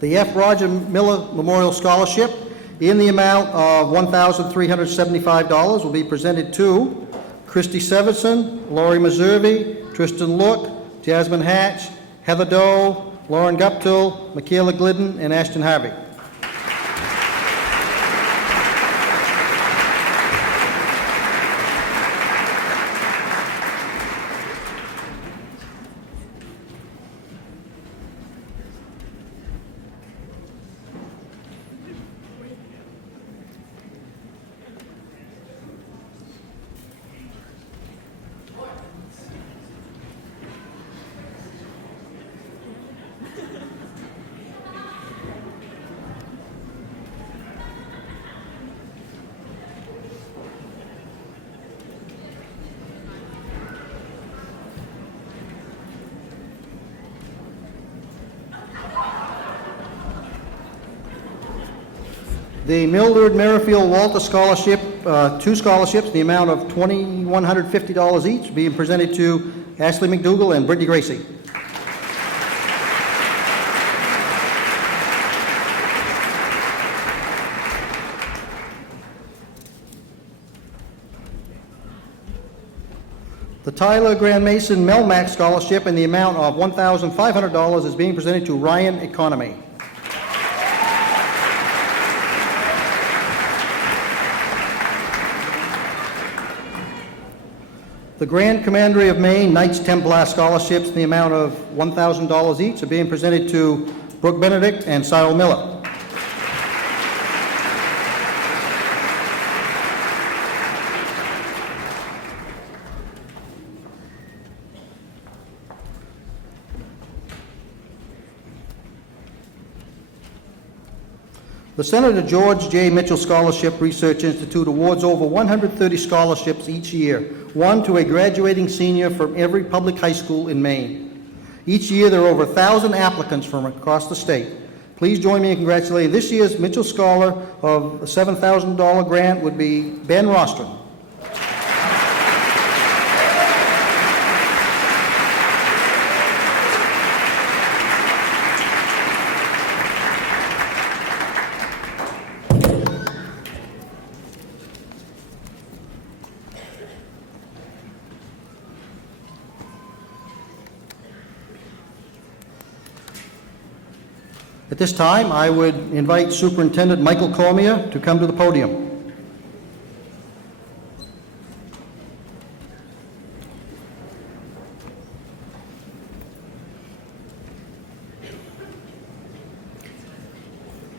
The F. Roger Miller Memorial Scholarship in the amount of $1,375 will be presented to Christy Severson, Laurie Meservey, Tristan Look, Jasmine Hatch, Heather Doe, Lauren Guptill, Michaela Glidden, and Ashton Harvey. The Mildred Merrifield Walter Scholarship, 2 scholarships, the amount of $2,150 each, being presented to Ashley McDougall and Brittany Gracie. The Tyler Grand Mason Melmac Scholarship in the amount of $1,500 is being presented to Ryan Economy. The Grand Commandery of Maine Knights Templar Scholarships in the amount of $1,000 each are being presented to Brooke Benedict and Cyril Miller. The Senator George J. Mitchell Scholarship Research Institute awards over 130 scholarships each year, one to a graduating senior from every public high school in Maine. Each year, there are over 1,000 applicants from across the state. Please join me in congratulating this year's Mitchell Scholar of a $7,000 grant would be Ben Rostrom. At this time, I would invite Superintendent Michael Cormier to come to the podium.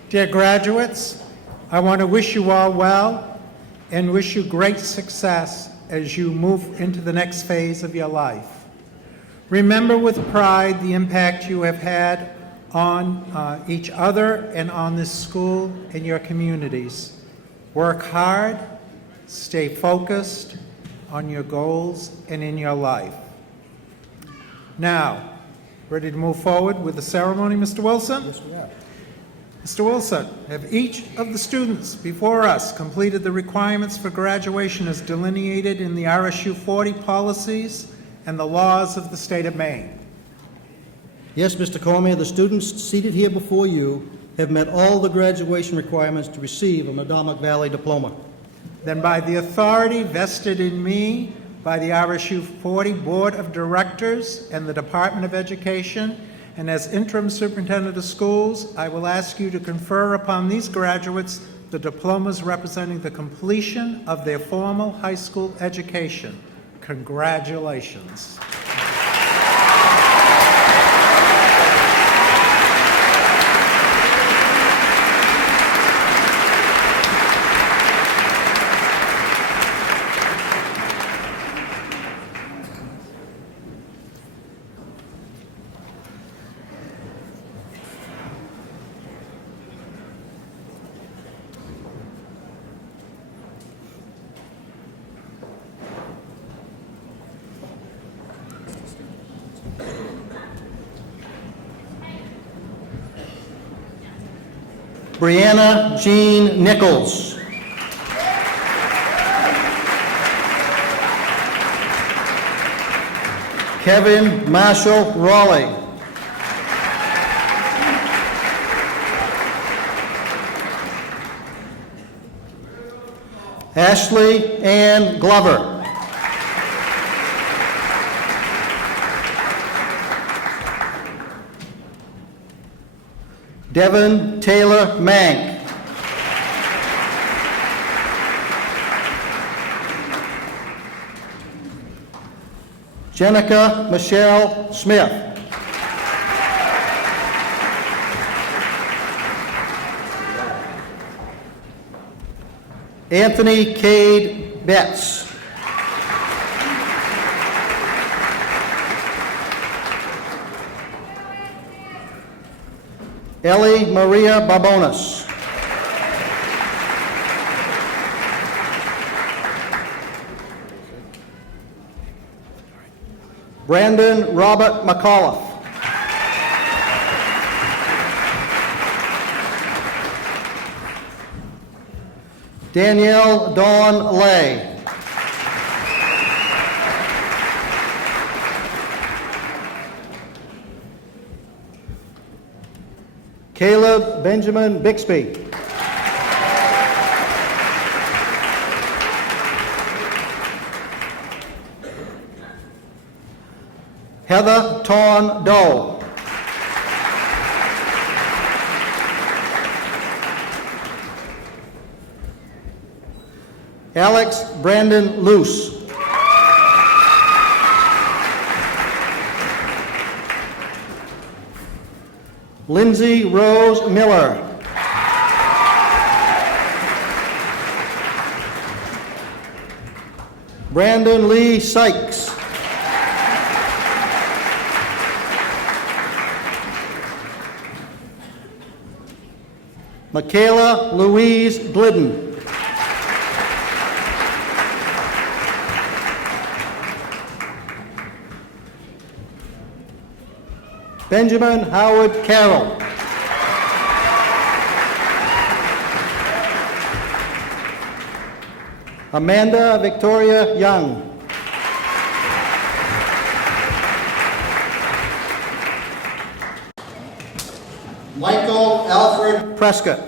Dear graduates, I want to wish you all well and wish you great success as you move into the next phase of your life. Remember with pride the impact you have had on each other and on this school and your communities. Work hard, stay focused on your goals and in your life. Now, ready to move forward with the ceremony, Mr. Wilson? Yes, we are. Mr. Wilson, have each of the students before us completed the requirements for graduation as delineated in the RSU 40 policies and the laws of the state of Maine? Yes, Mr. Cormier, the students seated here before you have met all the graduation requirements to receive a Medomak Valley diploma. Then by the authority vested in me by the RSU 40 Board of Directors and the Department of Education, and as interim superintendent of schools, I will ask you to confer upon these graduates the diplomas representing the completion of their formal high school education. Congratulations. Brianna Jean Nichols. Kevin Marshall Raleigh. Ashley Ann Glover. Devin Taylor Mank. Jenica Michelle Smith. Anthony Cade Betts. Ellie Maria Barbonas. Brandon Robert McAuliffe. Danielle Dawn Lay. Caleb Benjamin Bixby. Heather Tawn Doe. Alex Brandon Luce. Lindsay Rose Miller. Brandon Lee Sykes. Michaela Louise Glidden. Benjamin Howard Carroll. Amanda Victoria Young. Michael Alfred Prescott.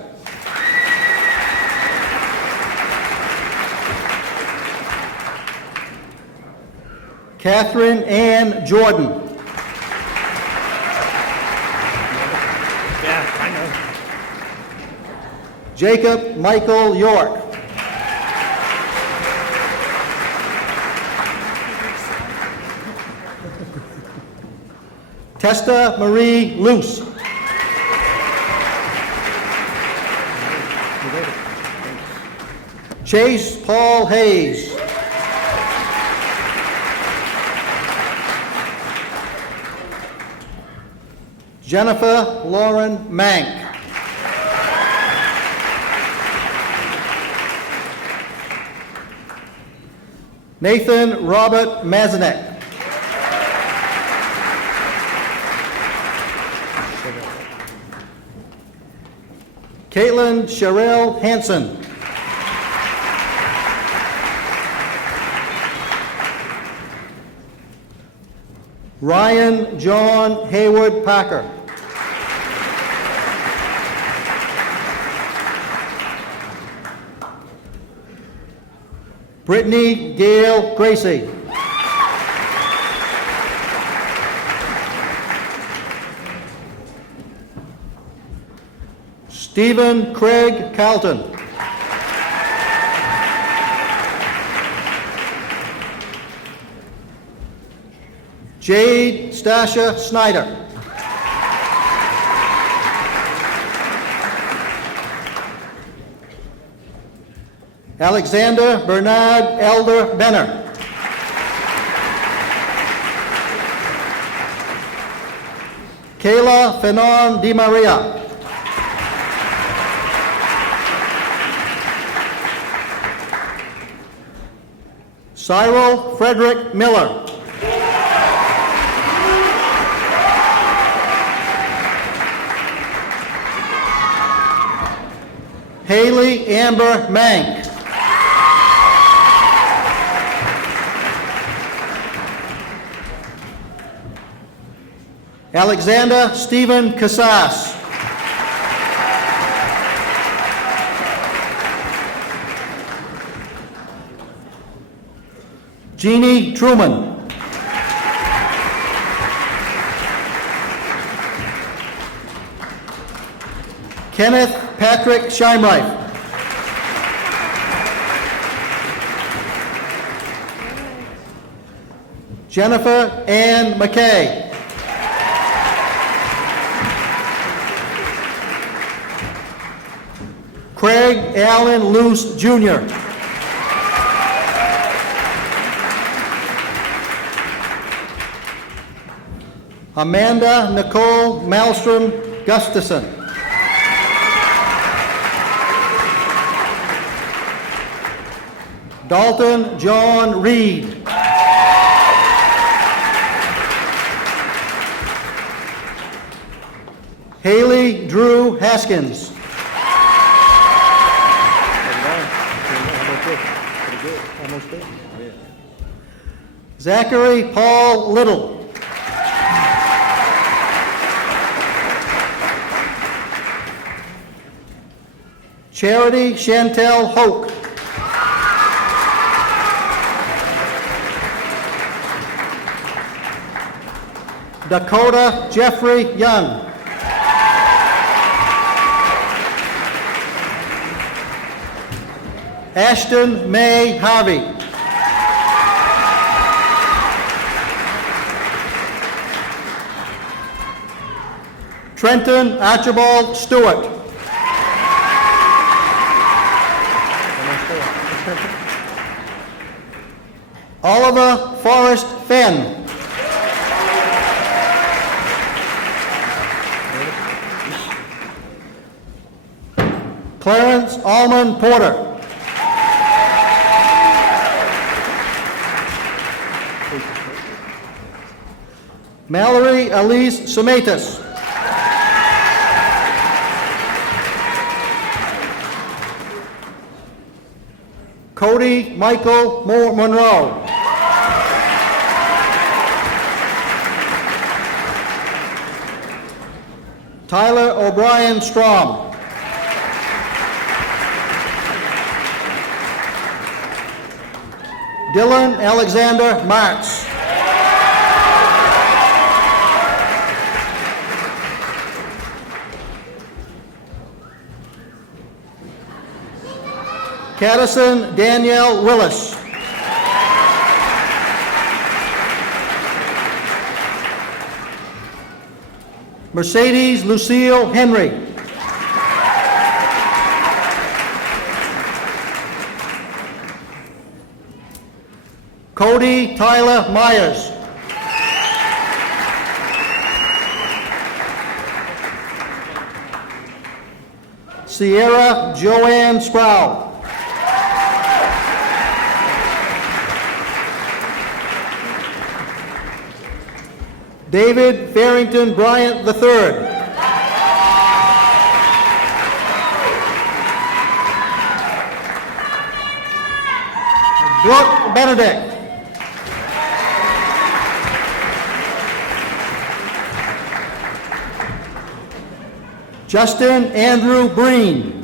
Catherine Ann Jordan. Jacob Michael York. Testa Marie Luce. Chase Paul Hayes. Jennifer Lauren Mank. Nathan Robert Mazanek. Caitlin Sherelle Hansen. Ryan John Hayward Packer. Brittany Gail Gracie. Stephen Craig Carlton. Jade Stasha Snyder. Alexander Bernard Elder Benner. Kayla Fanon Di Maria. Cyril Frederick Miller. Haley Amber Mank. Alexander Stephen Casas. Jeannie Truman. Kenneth Patrick Scheimreif. Jennifer Ann McKay. Craig Allen Luce, Jr. Amanda Nicole Malmstrom Gustafson. Dalton John Reed. Haley Drew Haskins. Zachary Paul Little. Charity Chantel Hoke. Dakota Jeffrey Young. Ashton May Harvey. Trenton Archibald Stewart. Oliver Forrest Fenn. Clarence Allman Porter. Mallory Elise Sematus. Cody Michael Monroe. Tyler O'Brien Strom. Dylan Alexander Martz. Caddison Danielle Willis. Mercedes Lucille Henry. Cody Tyler Myers. Sierra Joanne Sproul. David Farrington Bryant III. Brooke Benedict. Justin Andrew Breen.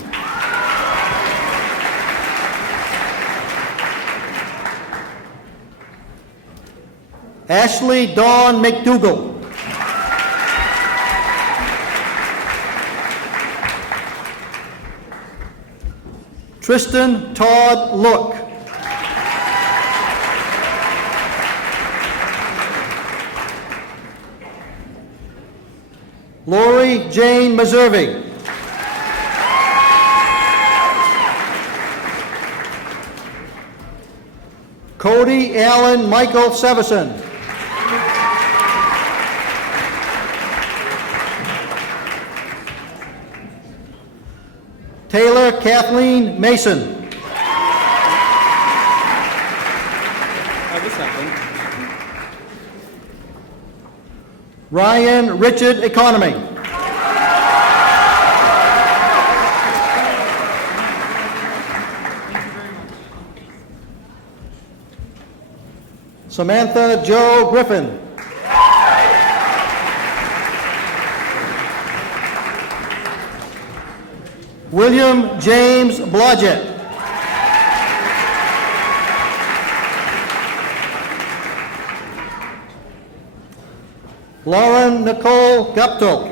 Ashley Dawn McDougall. Tristan Todd Look. Lori Jane Meservey. Cody Allen Michael Severson. Taylor Kathleen Mason. Ryan Richard Economy. Samantha Jo Griffin. William James Blodgett. Lauren Nicole Guptill.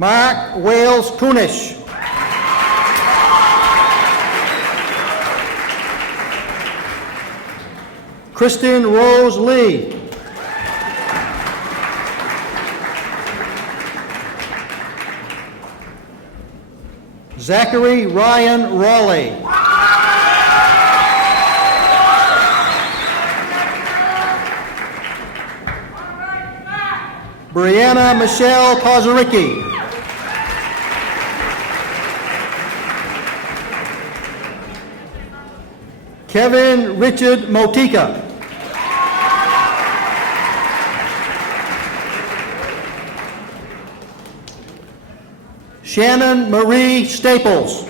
Mark Wales Kunish. Kristen Rose Lee. Zachary Ryan Raleigh. Brianna Michelle Kozaricki. Kevin Richard Motika. Shannon Marie Staples.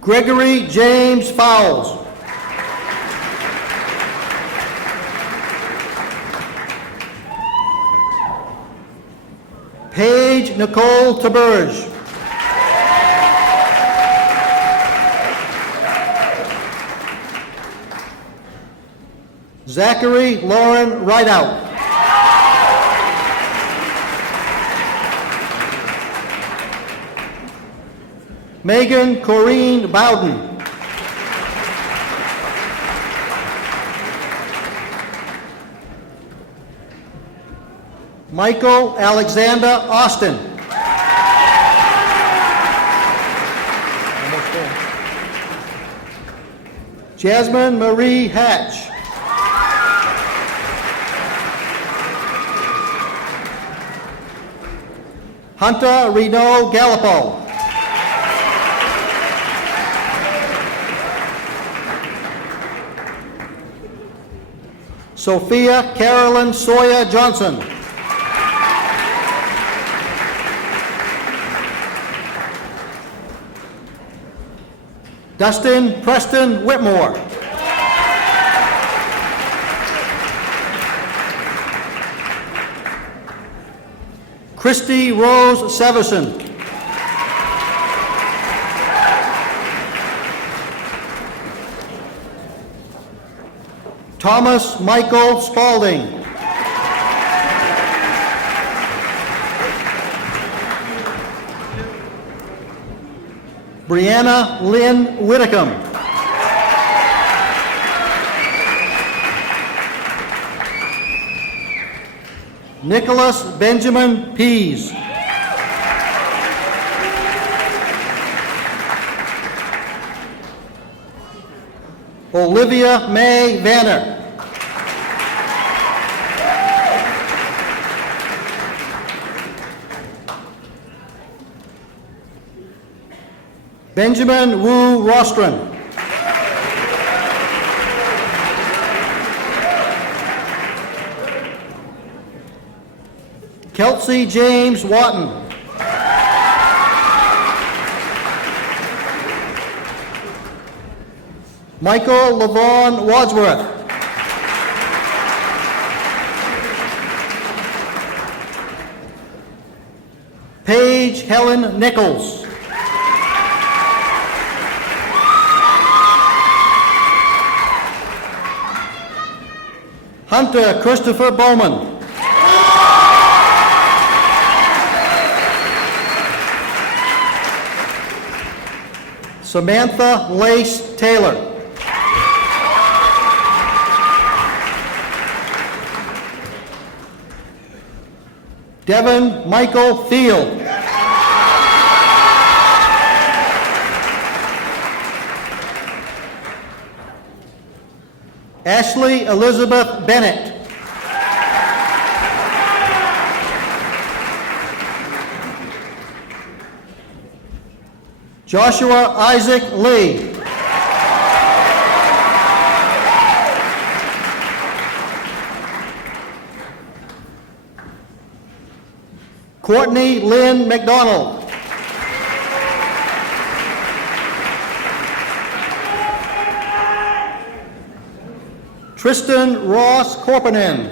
Gregory James Fowles. Paige Nicole Taberge. Zachary Lauren Rideout. Megan Corrine Bowden. Michael Alexander Austin. Jasmine Marie Hatch. Hunter Reno Gallipo. Sophia Carolyn Sawyer Johnson. Dustin Preston Whitmore. Christy Rose Severson. Thomas Michael Spalding. Brianna Lynn Whitcomb. Nicholas Benjamin Pease. Olivia May Vanner. Benjamin Wu Rostron. Kelsey James Watton. Michael Lavon Wadsworth. Paige Helen Nichols. Hunter Christopher Bowman. Samantha Lace Taylor. Devin Michael Field. Ashley Elizabeth Bennett. Joshua Isaac Lee. Courtney Lynn McDonald. Tristan Ross Corponen.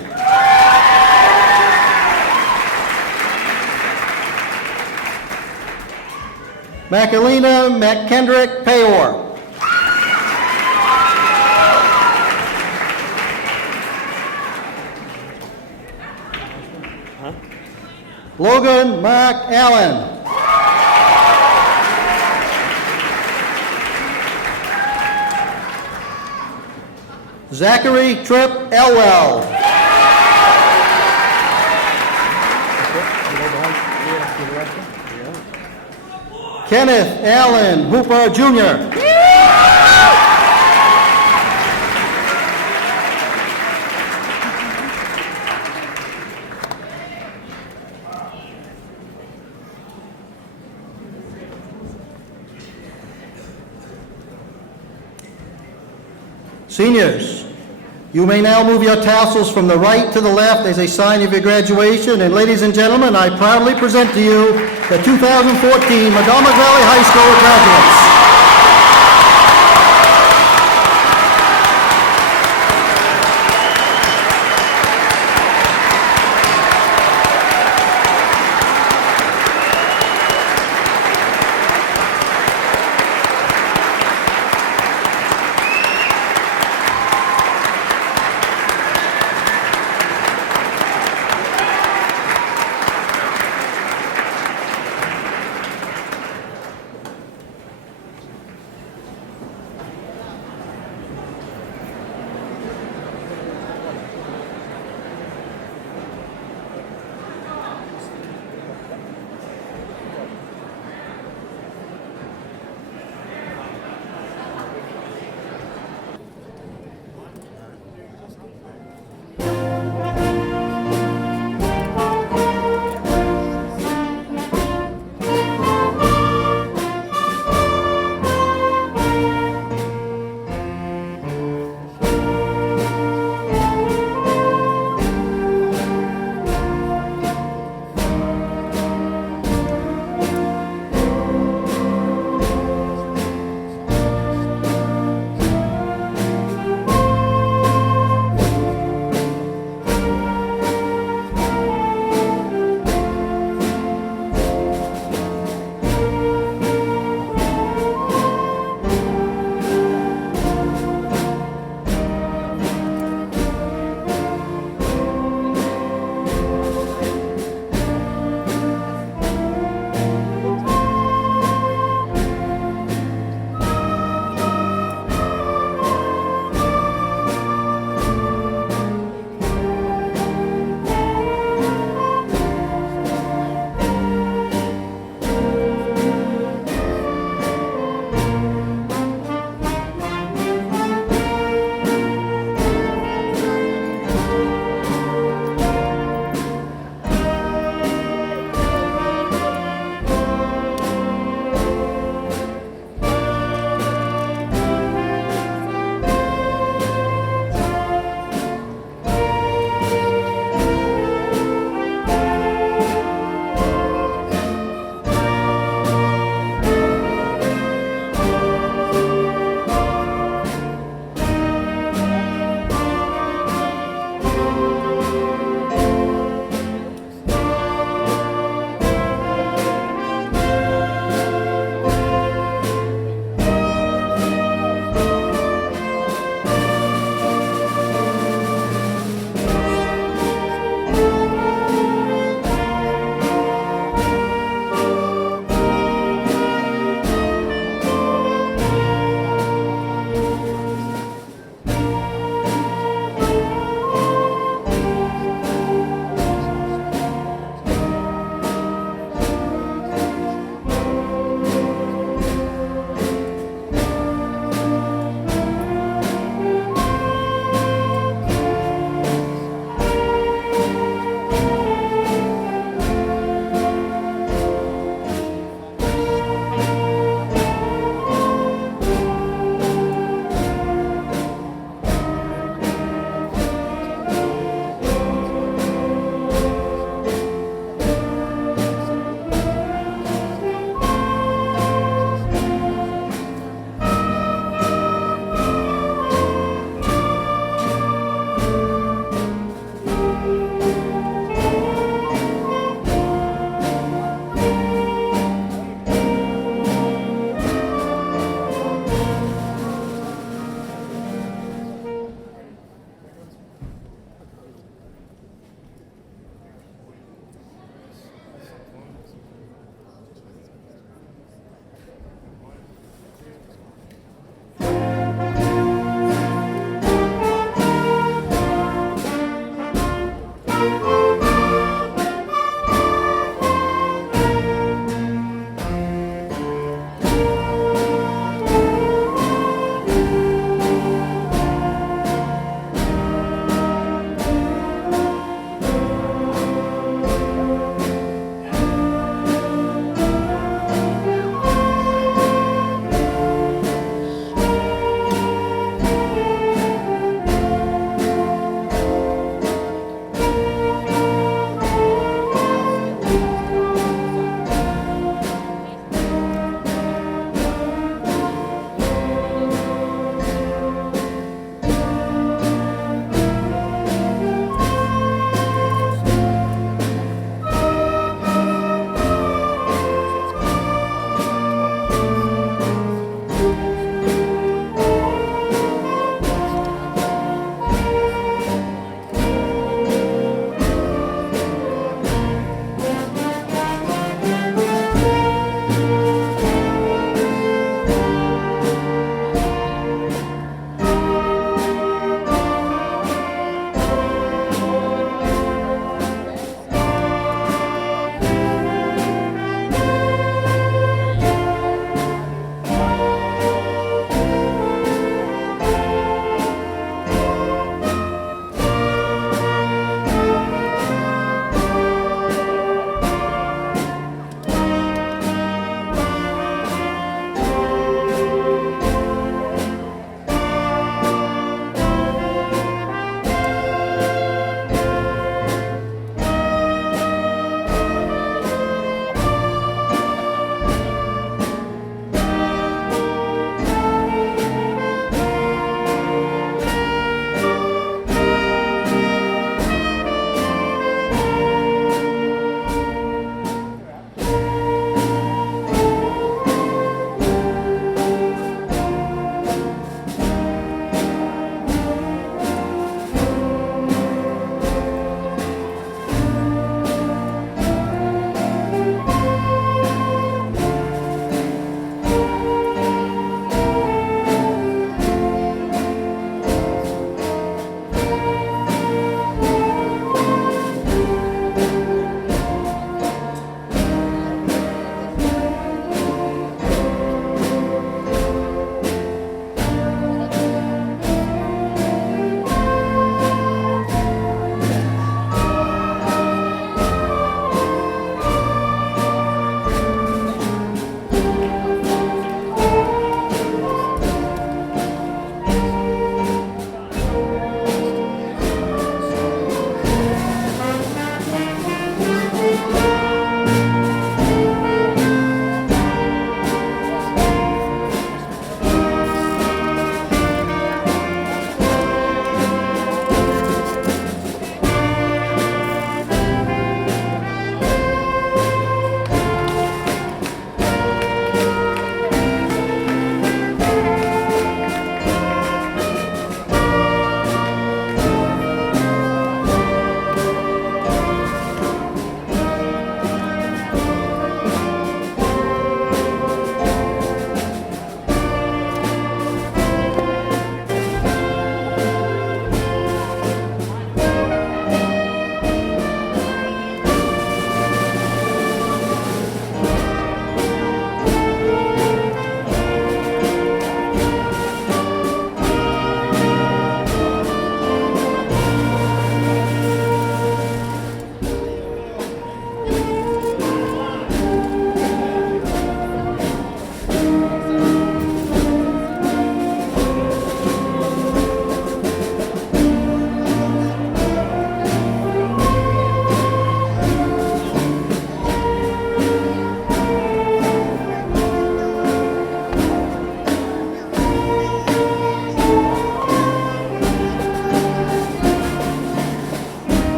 Macalina McKendrick Payor. Logan Mark Allen. Zachary Tripp Elwell. Kenneth Allen Hooper Jr. Seniors, you may now move your tassels from the right to the left as a sign of your graduation. And ladies and gentlemen, I proudly present to you the 2014 Medomak Valley High School graduates.